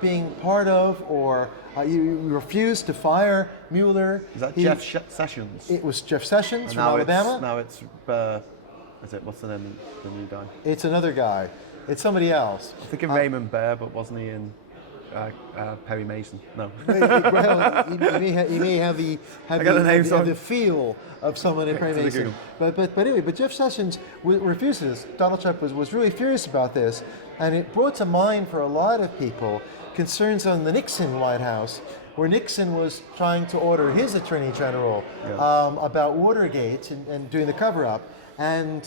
being part of, or he refused to fire Mueller. Is that Jeff Sessions? It was Jeff Sessions from Alabama. Now it's what's the name of the new guy? It's another guy. It's somebody else. I think of Raymond Burr, but wasn't he in Perry Mason? No. Well, he may have the feel of someone in Perry Mason. But anyway, Jeff Sessions refused this. Donald Trump was really furious about this, and it brought to mind for a lot of people concerns on the Nixon White House, where Nixon was trying to order his Attorney General about Watergate and doing the cover-up, and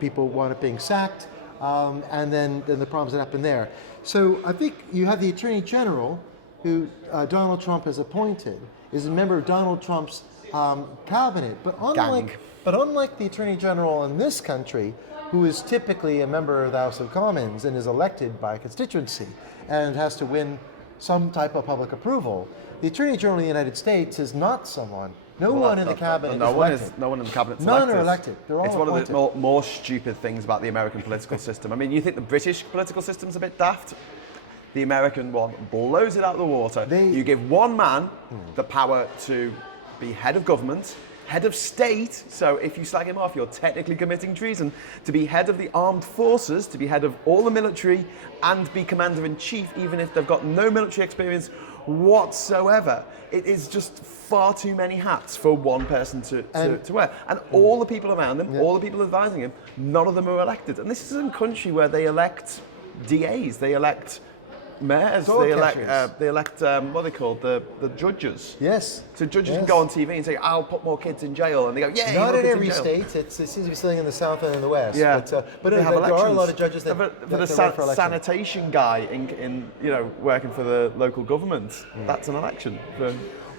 people wound up being sacked, and then the problems that happened there. So I think you have the Attorney General, who Donald Trump has appointed, is a member of Donald Trump's cabinet. But unlike the Attorney General in this country, who is typically a member of the House of Commons and is elected by a constituency and has to win some type of public approval, the Attorney General of the United States is not someone. No one in the cabinet is elected. No one in the cabinet is None are elected. They're all appointed. It's one of the more stupid things about the American political system. I mean, you think the British political system's a bit daft? The American one blows it out of the water. You give one man the power to be head of government, head of state, so if you slag him off, you're technically committing treason, to be head of the armed forces, to be head of all the military, and be commander-in-chief, even if they've got no military experience whatsoever. It is just far too many hats for one person to wear. And all the people around him, all the people advising him, none of them are elected. And this is a country where they elect DAs, they elect mayors, they elect what are they called, the judges. Yes. So judges can go on TV and say, "I'll put more kids in jail," and they go, "Yeah." Not in every state. It seems to be selling in the South and in the West. Yeah. But there are a lot of judges that for the sanitation guy in working for the local government. That's an election.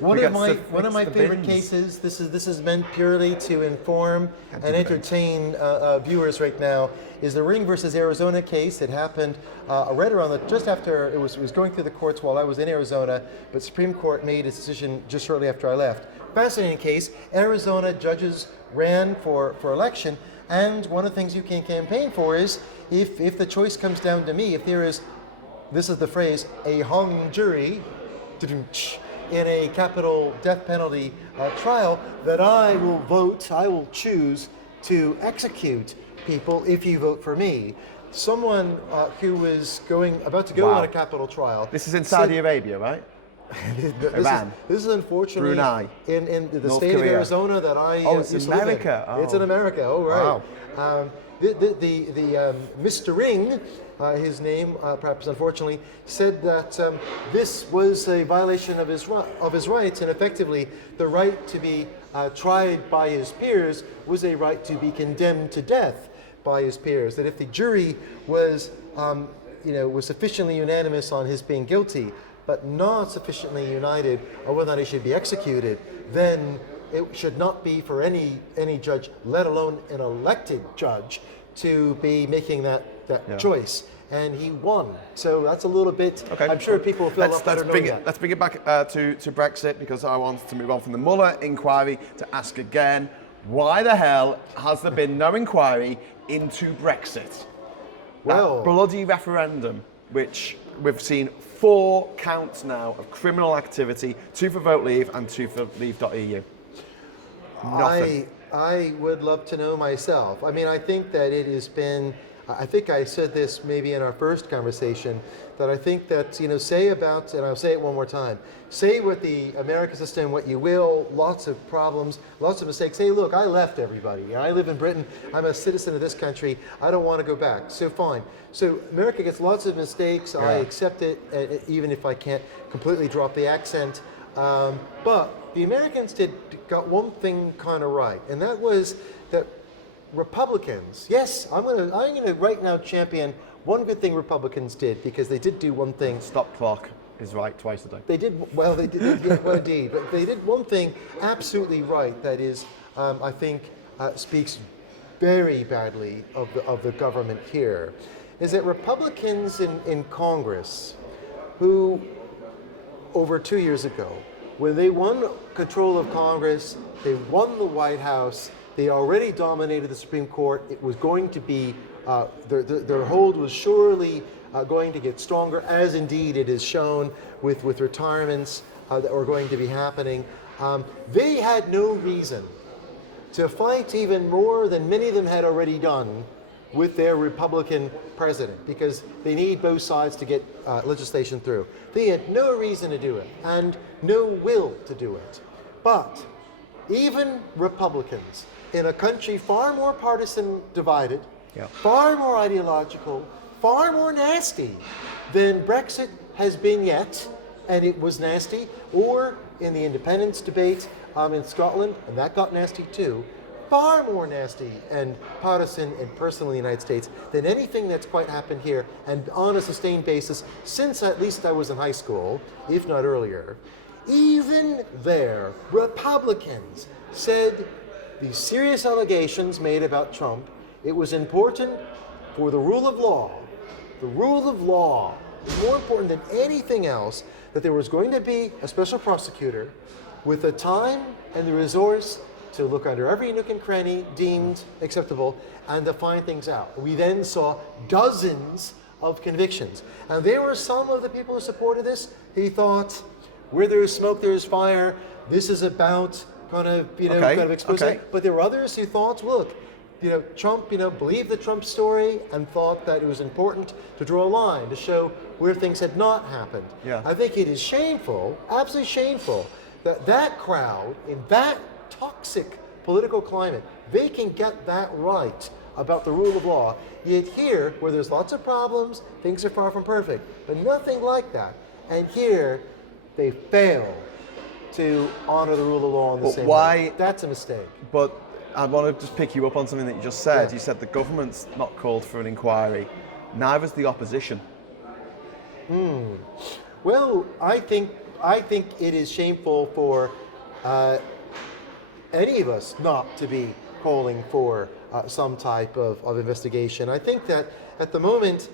One of my favorite cases. This is meant purely to inform and entertain viewers right now. Is the Ring versus Arizona case. It happened right around just after it was going through the courts while I was in Arizona, but Supreme Court made its decision just shortly after I left. Fascinating case. Arizona judges ran for election, and one of the things you can campaign for is if the choice comes down to me, if there is, this is the phrase, a hung jury in a capital death penalty trial, that I will choose to execute people if you vote for me. Someone who was about to go on a capital trial. This is in Saudi Arabia, right? This is unfortunately Brunei, in the North state Korea. of Arizona that I it's in America. It's in America. Oh, right. Wow. The Mr. Ring, his name perhaps unfortunately, said that this was a violation of his rights, and effectively the right to be tried by his peers was a right to be condemned to death by his peers. That if the jury was sufficiently unanimous on his being guilty, but not sufficiently united on whether or not he should be executed, then it should not be for any judge, let alone an elected judge, to be making that choice. And he won. So that's a little bit, okay. I'm sure people will feel a lot better knowing that. Let's bring it back to Brexit, because I want to move on from the Mueller inquiry to ask again, why the hell has there been no inquiry into Brexit? That bloody referendum, which we've seen 4 counts now of criminal activity, 2 for vote leave and 2 for leave.eu. Nothing. I would love to know myself. I mean, I think that it has been I think I said this maybe in our first conversation, that I think that, say about, and I'll say it one more time, say with the American system what you will, lots of problems, lots of mistakes. Say, look, I left everybody. I live in Britain. I'm a citizen of this country. I don't want to go back. So fine. So America gets lots of mistakes. I accept it, even if I can't completely drop the accent. But the Americans got one thing kind of right, and that was that Republicans, yes, I'm gonna right now champion one good thing Republicans did, because they did do one thing. Stop clock is right twice a day. They did well. They did well indeed, but they did one thing absolutely right. That is, I think, speaks very badly of the government here. Is that Republicans in Congress, who over 2 years ago, when they won control of Congress, they won the White House. They already dominated the Supreme Court. It was going to be, their hold was surely going to get stronger, as indeed it is shown with retirements that were going to be happening. They had no reason to fight even more than many of them had already done with their Republican president, because they need both sides to get legislation through. They had no reason to do it and no will to do it. But even Republicans, in a country far more partisan divided, far more ideological, far more nasty than Brexit has been yet, and it was nasty, or in the independence debate in Scotland, and that got nasty too, far more nasty and partisan and personal in the United States than anything that's quite happened here, and on a sustained basis since at least I was in high school, if not earlier. Even there, Republicans said these serious allegations made about Trump, it was important for the rule of law. The rule of law is more important than anything else, that there was going to be a special prosecutor with the time and the resource to look under every nook and cranny deemed acceptable and to find things out. We then saw dozens of convictions. And there were some of the people who supported this, he thought, where there is smoke, there is fire. This is about kind of exposing. But there were others who thought, look, Trump, believed the Trump story and thought that it was important to draw a line to show where things had not happened. I think it is shameful, absolutely shameful, that crowd in that toxic political climate, they can get that right about the rule of law. Yet here, where there's lots of problems, things are far from perfect, but nothing like that. And here, they fail to honor the rule of law in the same way. That's a mistake. But I want to just pick you up on something that you just said. You said the government's not called for an inquiry. Neither's the opposition. Well, I think it is shameful for any of us not to be calling for some type of investigation. I think that at the moment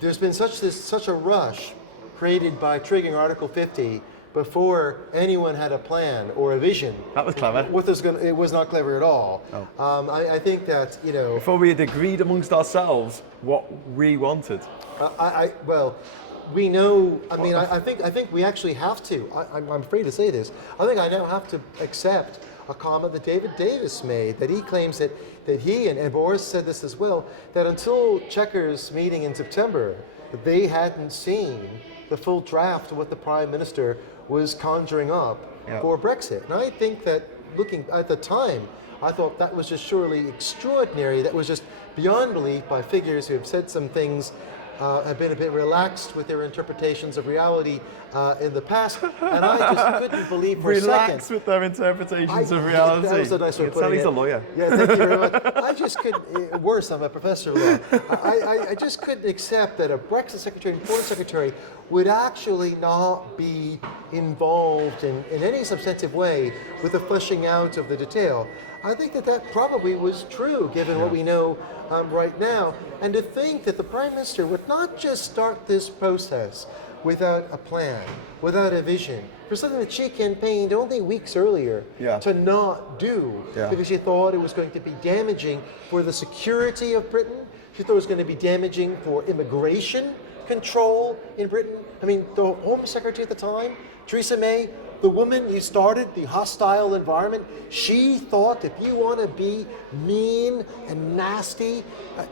there's been such a rush created by triggering Article 50 before anyone had a plan or a vision. That was clever. It was not clever at all. I think that, before we had agreed amongst ourselves what we wanted. We know. I think we actually have to. I'm afraid to say this. I think I now have to accept a comment that David Davis made, that he claims that he and Boris said this as well, that until Chequers meeting in September, that they hadn't seen the full draft of what the Prime Minister was conjuring up for Brexit. And I think that looking at the time, I thought that was just surely extraordinary. That was just beyond belief by figures who have said some things, have been a bit relaxed with their interpretations of reality in the past, and I just couldn't believe for a second. Relaxed with their interpretations of reality. That was a nice way of putting it. He's a lawyer. Yeah, thank you very much. I just couldn't, worse, I'm a professor of law. I just couldn't accept that a Brexit secretary and foreign secretary would actually not be involved in any substantive way with the fleshing out of the detail. I think that probably was true, given what we know right now. And to think that the Prime Minister would not just start this process without a plan, without a vision, for something that she campaigned only weeks earlier to not do, because she thought it was going to be damaging for the security of Britain. She thought it was going to be damaging for immigration control in Britain. I mean, the Home Secretary at the time, Theresa May, the woman who started the hostile environment, she thought if you want to be mean and nasty,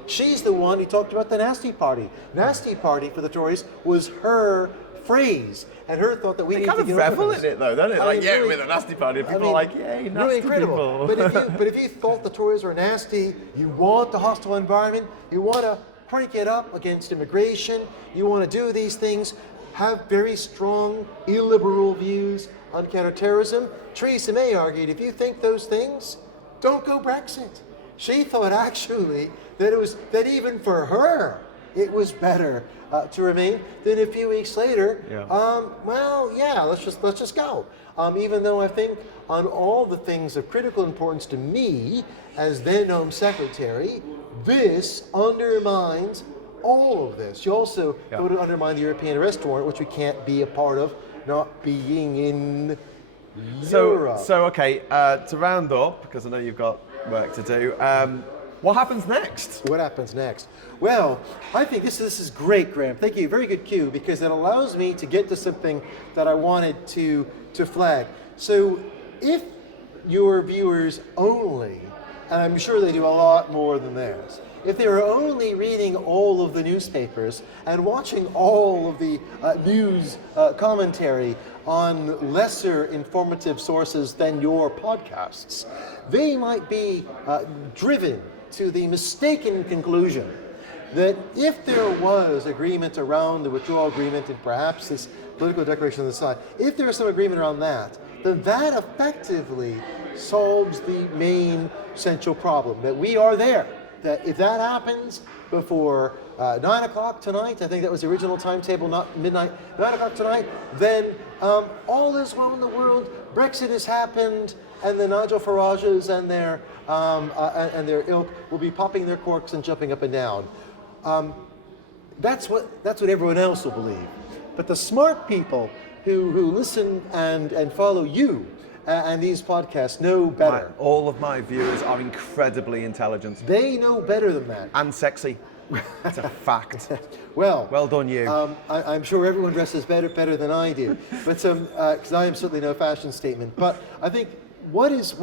she's the one who talked about the nasty party. Nasty party for the Tories was her phrase, and her thought that we need to get revel in it though, don't it? Like, yeah, we're the nasty party. People are like, yay, nasty really incredible. people. But if you thought the Tories were nasty, you want the hostile environment, you want to crank it up against immigration, you want to do these things, have very strong illiberal views on counterterrorism. Theresa May argued, if you think those things, don't go Brexit. She thought actually that even for her, it was better to remain. Then a few weeks later, let's just go. Even though I think on all the things of critical importance to me as then Home Secretary, this undermines all of this. You also would undermine the European arrest warrant, which we can't be a part of, not being in Europe. So okay, to round up, because I know you've got work to do, what happens next? What happens next? Well, I think this is great, Graham. Thank you. Very good cue, because it allows me to get to something that I wanted to flag. So if your viewers only, and I'm sure they do a lot more than this, if they were only reading all of the newspapers and watching all of the news commentary on lesser informative sources than your podcasts, they might be driven to the mistaken conclusion that if there was agreement around the withdrawal agreement and perhaps this political declaration on the side, if there was some agreement around that, then that effectively solves the main central problem, that we are there. That if that happens before 9 o'clock tonight, I think that was the original timetable, not midnight, 9 o'clock tonight, then all is well in the world. Brexit has happened, and the Nigel Farages and their ilk will be popping their corks and jumping up and down. That's what everyone else will believe. But the smart people who listen and follow you and these podcasts know better. All of my viewers are incredibly intelligent. They know better than that. And sexy. It's a fact. Well done you. I'm sure everyone dresses better than I do, but because I am certainly no fashion statement. But I think what is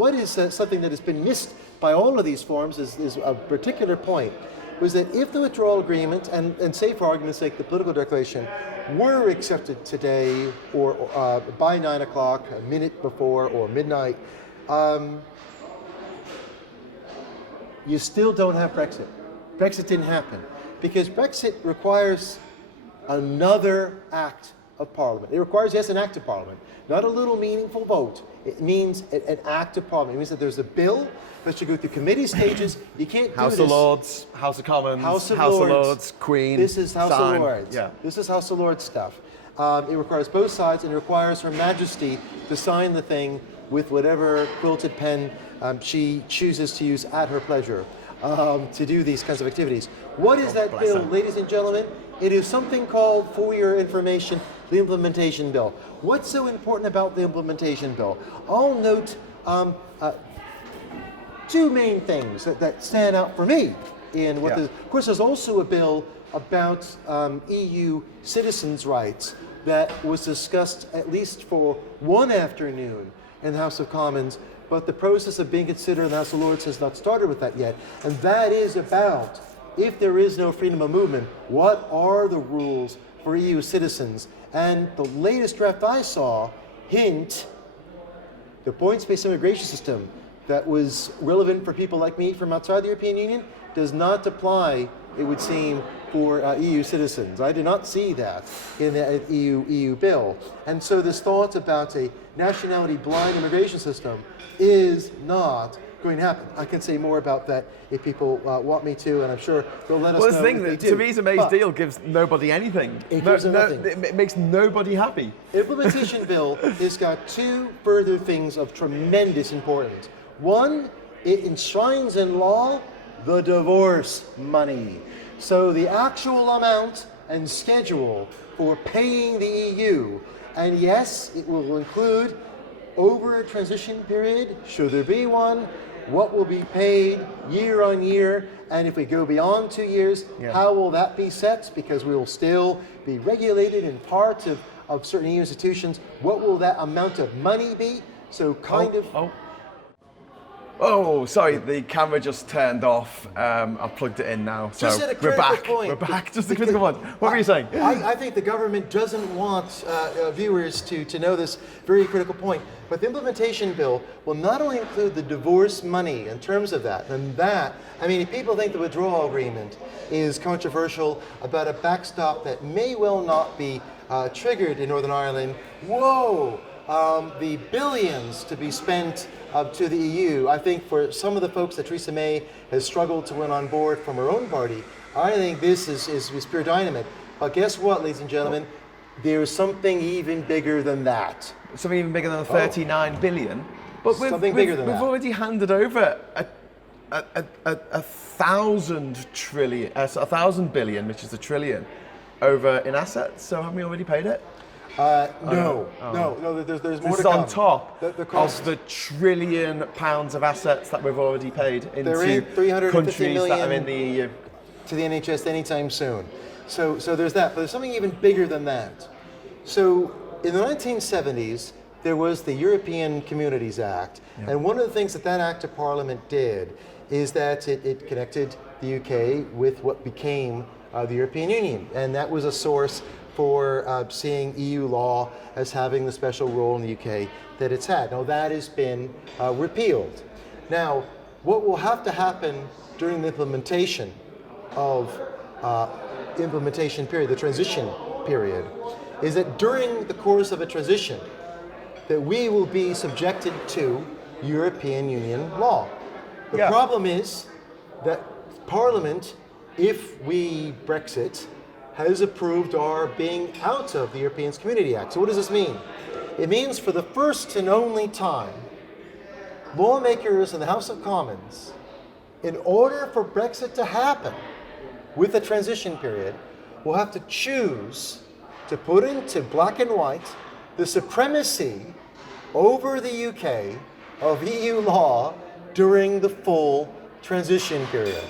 something that has been missed by all of these forums is a particular point, was that if the withdrawal agreement and say for argument's sake the political declaration were accepted today or by 9 o'clock, a minute before or midnight, you still don't have Brexit. Brexit didn't happen because Brexit requires another act of Parliament. It requires, yes, an act of Parliament, not a little meaningful vote. It means an act of Parliament. It means that there's a bill that should go through committee stages. You can't do House this. of Lords, House of Commons, House of Lords, Queen. This is House sign. of Lords. Yeah. This is House of Lords stuff. It requires both sides, and it requires Her Majesty to sign the thing with whatever quilted pen she chooses to use at her pleasure to do these kinds of activities. What is that bill, ladies and gentlemen? It is something called, for your information, the implementation bill. What's so important about the implementation bill? I'll note two main things that stand out for me in what of course, there's also a bill about EU citizens' rights that was discussed at least for one afternoon in the House of Commons, but the process of being considered in the House of Lords has not started with that yet. And that is about, if there is no freedom of movement, what are the rules for EU citizens? And the latest draft I saw hint the points-based immigration system that was relevant for people like me from outside the European Union does not apply, it would seem, for EU citizens. I do not see that in the EU bill. And so this thought about a nationality-blind immigration system is not going to happen. I can say more about that if people want me to, and I'm sure they'll let us know. Well, the thing that Theresa May's deal gives nobody anything. It gives nothing. It makes nobody happy. Implementation bill has got two further things of tremendous importance. One, it enshrines in law the divorce money. So the actual amount and schedule for paying the EU, and yes, it will include over a transition period, should there be one, what will be paid year on year, and if we go beyond 2 years, how will that be set? Because we will still be regulated in parts of certain institutions. What will that amount of money be? So Oh, sorry, the camera just turned off. I've plugged it in now. So just at a we're critical back. point. We're back. Just a critical point. What were you saying? I think the government doesn't want viewers to know this very critical point. But the implementation bill will not only include the divorce money in terms of that, and that, I mean, if people think the withdrawal agreement is controversial about a backstop that may well not be triggered in Northern Ireland, whoa! The billions to be spent to the EU, I think for some of the folks that Theresa May has struggled to win on board from her own party, I think this is pure dynamite. But guess what, ladies and gentlemen? There's something even bigger than that. Something even bigger than 39 billion. But Something bigger than we've that. already handed over a thousand billion, which is a trillion, over in assets. So haven't we already paid it? No. There's more This to is come. on top The cost. of the £1 trillion of assets that we've already paid There into ain't 350 countries that are million in the EU. to the NHS anytime soon. So there's that, but there's something even bigger than that. So in the 1970s, there was the European Communities Act, and one of the things that Act of Parliament did is that it connected the UK with what became the European Union, and that was a source for seeing EU law as having the special role in the UK that it's had. Now that has been repealed. Now, what will have to happen during the implementation of implementation period, the transition period, is that during the course of a transition, that we will be subjected to European Union law. The problem is that Parliament, if we Brexit, has approved our being out of the European Community Act. So what does this mean? It means for the first and only time, lawmakers in the House of Commons, in order for Brexit to happen with a transition period, will have to choose to put into black and white the supremacy over the UK of EU law during the full transition period.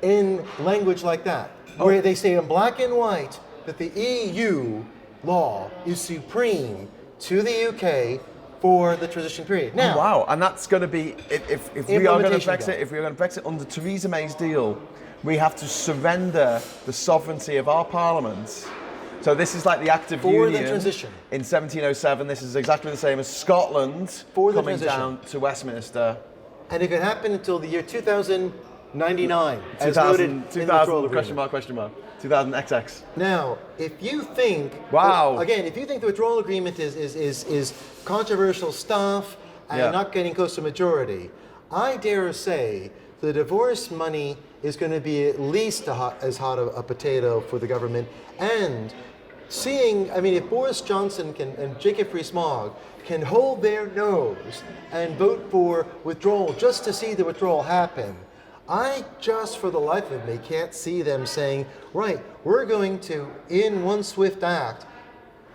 In language like that, where they say in black and white that the EU law is supreme to the UK for the transition period. Now, wow, and that's going to be if we are going to Implementation Brexit, if we're going to Brexit under Theresa May's deal, we have to surrender the sovereignty of our parliament. So this is like the Act of For the Union transition. in 1707. This is exactly the same as Scotland For the coming transition. down to Westminster. and it could happen until the year 2099, as noted in the 2000 withdrawal question agreement. mark 2000 XX. Now, if you think, Wow. again, if you think the withdrawal agreement is controversial stuff and Yeah. not getting close to majority, I dare say the divorce money is going to be at least as hot a potato for the government. And seeing, I mean, if Boris Johnson and Jacob Rees-Mogg can hold their nose and vote for withdrawal just to see the withdrawal happen, I just for the life of me can't see them saying, right, we're going to, in one swift act,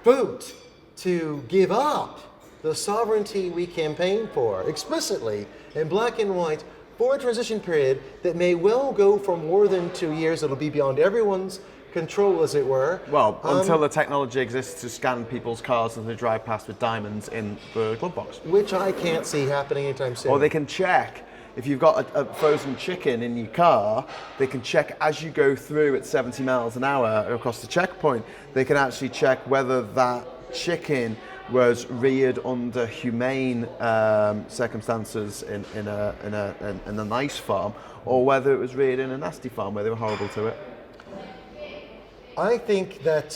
vote to give up the sovereignty we campaigned for explicitly in black and white for a transition period that may well go for more than 2 years. It'll be beyond everyone's control, as it were. Well, until the technology exists to scan people's cars as they drive past with diamonds in the glove box. Which I can't see happening anytime soon. Or they can check, if you've got a frozen chicken in your car, they can check as you go through at 70 miles an hour across the checkpoint, they can actually check whether that chicken was reared under humane circumstances in a nice farm, or whether it was reared in a nasty farm where they were horrible to it. I think that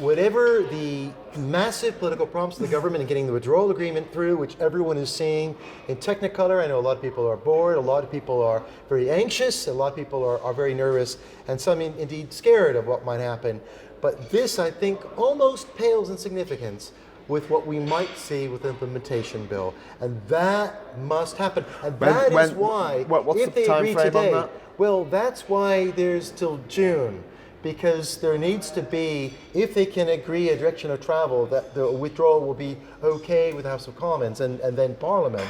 whatever the massive political prompts of the government in getting the withdrawal agreement through, which everyone is seeing in Technicolor, I know a lot of people are bored, a lot of people are very anxious, a lot of people are very nervous, and some indeed scared of what might happen. But this, I think, almost pales in significance with what we might see with the implementation bill. And that must happen. And that is why, what's if the they time agree frame on today, that? well, that's why there's till June. Because there needs to be, if they can agree a direction of travel, that the withdrawal will be okay with the House of Commons and then Parliament.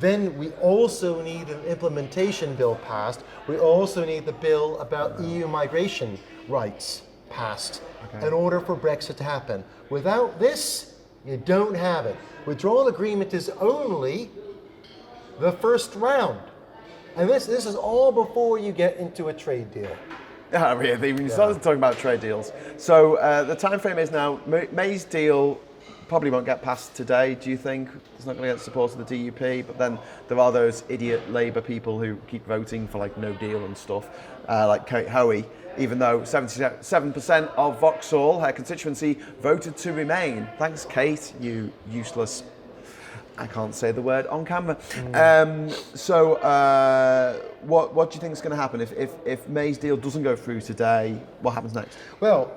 Then we also need an implementation bill passed. We also need the bill about EU migration rights passed in order for Brexit to happen. Without this, you don't have it. Withdrawal agreement is only the first round. And this is all before you get into a trade deal. Yeah, really. When you started talking about trade deals. So the time frame is now, May's deal probably won't get passed today, do you think? It's not going to get support of the DUP, but then there are those idiot Labour people who keep voting for like no deal and stuff, like Kate Hoey, even though 77% of Vauxhall, her constituency, voted to remain. Thanks, Kate, you useless, I can't say the word on camera. So what do you think is going to happen if May's deal doesn't go through today? What happens next? Well,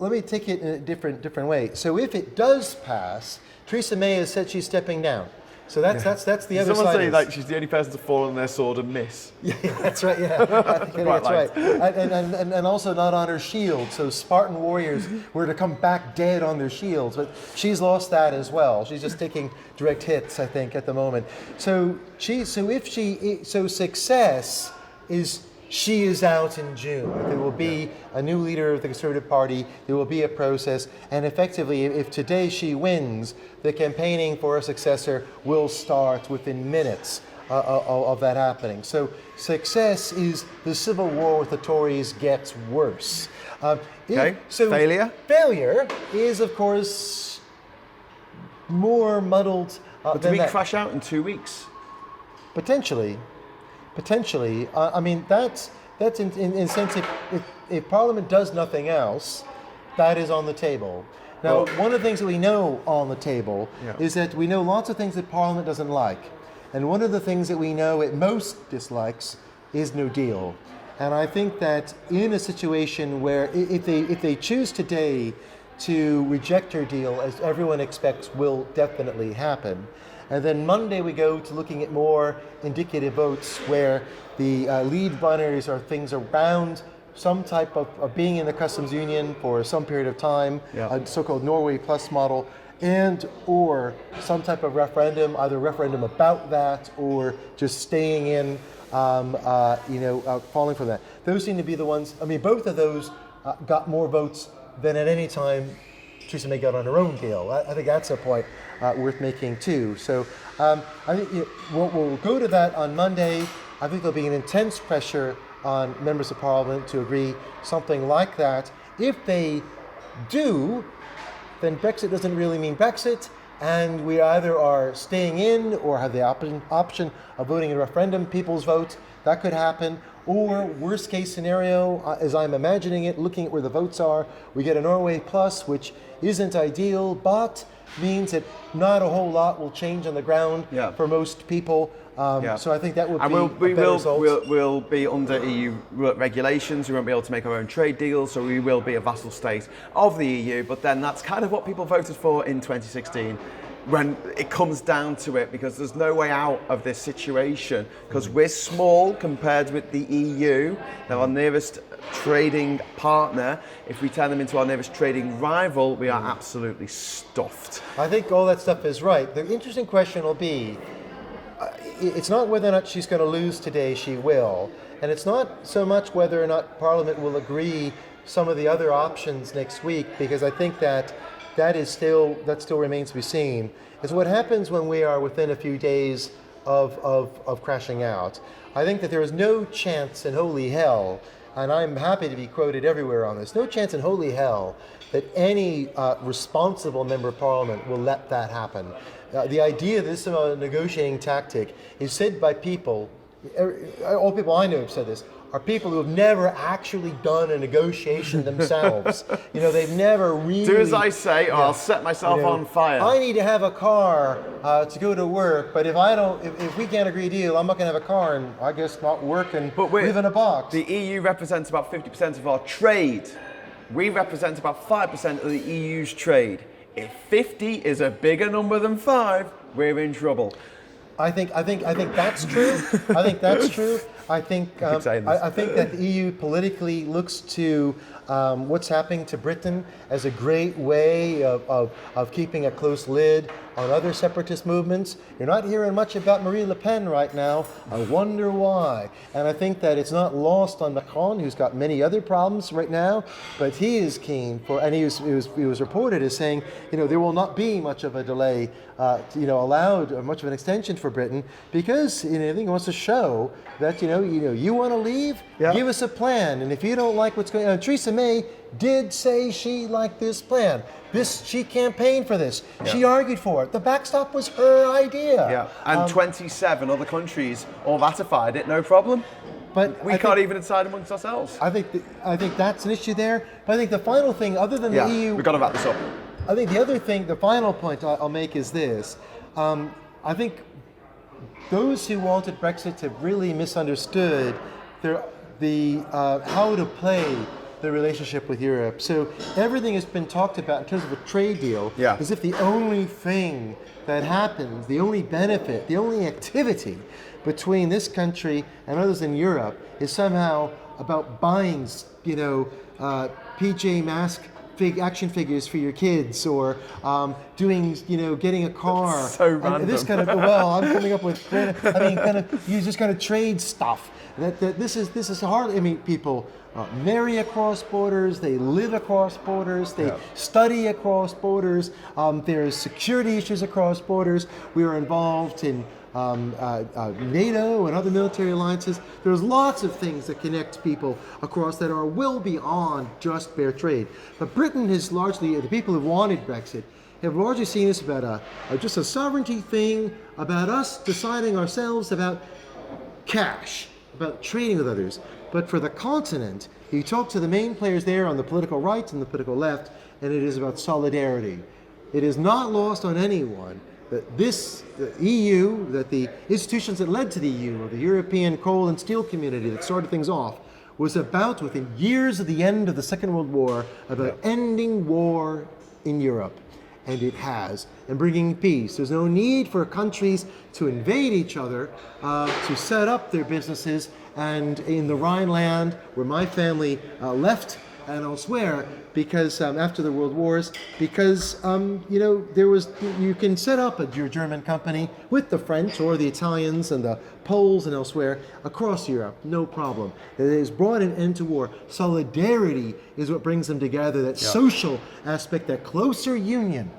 let me take it in a different way. So if it does pass, Theresa May has said she's stepping down. So that's the other Someone side. say like she's the only person to fall on their sword and miss. Yeah, that's right. Yeah, I think that's right. And also not on her shield. So Spartan warriors were to come back dead on their shields, but she's lost that as well. She's just taking direct hits, I think, at the moment. So success is. She is out in June. There will be a new leader of the Conservative Party. There will be a process. And effectively, if today she wins, the campaigning for a successor will start within minutes of that happening. So success is the civil war with the Tories gets worse. So failure? Failure is, of course, more muddled But do we crash out in 2 weeks? Potentially. I mean, that's in a sense, if Parliament does nothing else, that is on the table. Now, one of the things that we know on the table is that we know lots of things that Parliament doesn't like. And one of the things that we know it most dislikes is no deal. And I think that in a situation where if they choose today to reject her deal, as everyone expects will definitely happen, and then Monday we go to looking at more indicative votes where the lead runners are things around some type of being in the customs union for some period of time, a so-called Norway Plus model, and or some type of referendum, either referendum about that or just staying in, falling from that. Those seem to be the ones, I mean, both of those got more votes than at any time Theresa May got on her own deal. I think that's a point worth making too. So I think we'll go to that on Monday. I think there'll be an intense pressure on members of Parliament to agree something like that. If they do, then Brexit doesn't really mean Brexit, and we either are staying in or have the option of voting in a referendum, people's vote. That could happen. Or worst case scenario, as I'm imagining it, looking at where the votes are, we get a Norway Plus, which isn't ideal, but means that not a whole lot will change on the ground for most people. So I think that would be a better result. We'll be under EU regulations. We won't be able to make our own trade deals, so we will be a vassal state of the EU. But then that's kind of what people voted for in 2016. When it comes down to it, because there's no way out of this situation, because we're small compared with the EU. They're our nearest trading partner. If we turn them into our nearest trading rival, we are absolutely stuffed. I think all that stuff is right. The interesting question will be, it's not whether or not she's going to lose today, she will. And it's not so much whether or not Parliament will agree some of the other options next week, because I think that still remains to be seen. Is what happens when we are within a few days of crashing out. I think that there is no chance in holy hell, and I'm happy to be quoted everywhere on this, no chance in holy hell that any responsible member of Parliament will let that happen. The idea that this is a negotiating tactic is said by people, all people I know have said this, are people who have never actually done a negotiation themselves. They've never really... Do as I say, or I'll set myself on fire. I need to have a car to go to work, but if we can't agree a deal, I'm not going to have a car, and I guess not work and live in a box. The EU represents about 50% of our trade. We represent about 5% of the EU's trade. If 50 is a bigger number than 5, we're in trouble. I think that's true. I think that's true. I think keep saying this. I think that the EU politically looks to what's happening to Britain as a great way of keeping a close lid on other separatist movements. You're not hearing much about Marine Le Pen right now. I wonder why. And I think that it's not lost on Macron, who's got many other problems right now, but he is keen for, and he was reported as saying, there will not be much of a delay, allowed, or much of an extension for Britain, because I think he wants to show that you want to leave, give us a plan, and if you don't like what's going on, Theresa May did say she liked this plan. She campaigned for this. Yeah. She argued for it. The backstop was her idea. Yeah, and 27 other countries all ratified it, no problem. But we can't even decide amongst ourselves. I think that's an issue there. But I think the final thing, other than the EU, we've got to wrap this up. I think the other thing, the final point I'll make is this. I think those who wanted Brexit have really misunderstood how to play the relationship with Europe. So everything has been talked about in terms of a trade deal as if the only thing that happens, the only benefit, the only activity between this country and others in Europe is somehow about buying, PJ Masks action figures for your kids, or getting a car. That's so random. This kind of, I'm coming up with, you just kind of trade stuff. This is hard. People marry across borders, they live across borders, they study across borders. There's security issues across borders. We are involved in NATO and other military alliances. There's lots of things that connect people across that are well beyond just bare trade. But Britain has largely, the people who wanted Brexit, have largely seen this about just a sovereignty thing, about us deciding ourselves about cash, about trading with others. But for the continent, you talk to the main players there on the political right and the political left, and it is about solidarity. It is not lost on anyone that the EU, that the institutions that led to the EU, or the European coal and steel community that started things off, was about, within years of the end of the Second World War, about ending war in Europe. And it has, and bringing peace. There's no need for countries to invade each other, to set up their businesses. And in the Rhineland, where my family left, and elsewhere, because after the World Wars, because you can set up your German company with the French or the Italians and the Poles and elsewhere across Europe, no problem. It has brought an end to war. Solidarity is what brings them together. That social aspect, that closer union,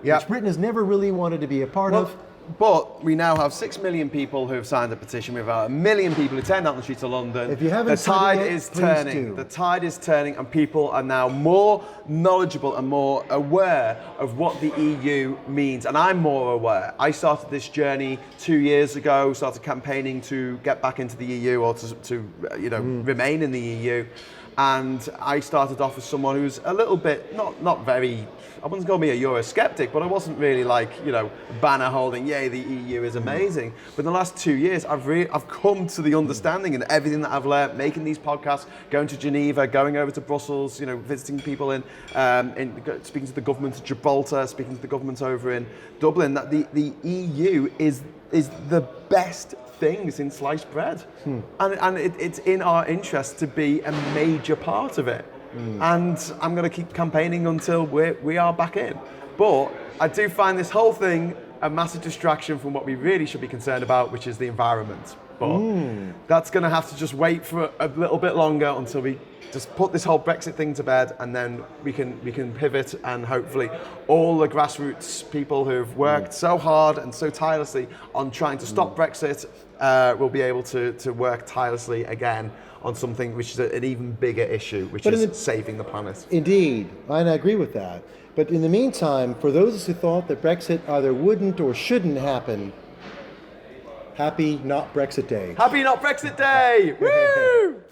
which Britain has never really wanted to be a part of. But we now have 6 million people who have signed the petition. We have 1 million people who turned out on the streets of London. If you haven't, the tide is turning. The tide is turning, and people are now more knowledgeable and more aware of what the EU means. And I'm more aware. I started this journey 2 years ago. Started campaigning to get back into the EU, or to remain in the EU. And I started off as someone who's a little bit not very. I wouldn't call me a Eurosceptic, but I wasn't really banner holding, yay, the EU is amazing. But in the last 2 years, I've come to the understanding, and everything that I've learned, making these podcasts, going to Geneva, going over to Brussels, visiting people in speaking to the government of Gibraltar, speaking to the government over in Dublin, that the EU is the best thing since sliced bread. And it's in our interest to be a major part of it. And I'm going to keep campaigning until we are back in. But I do find this whole thing a massive distraction from what we really should be concerned about, which is the environment. But that's going to have to just wait for a little bit longer until we just put this whole Brexit thing to bed, and then we can pivot, and hopefully all the grassroots people who've worked so hard and so tirelessly on trying to stop Brexit will be able to work tirelessly again on something which is an even bigger issue, which is saving the planet. Indeed, and I agree with that. But in the meantime, for those who thought that Brexit either wouldn't or shouldn't happen, happy Not Brexit Day. Happy Not Brexit Day! Woo!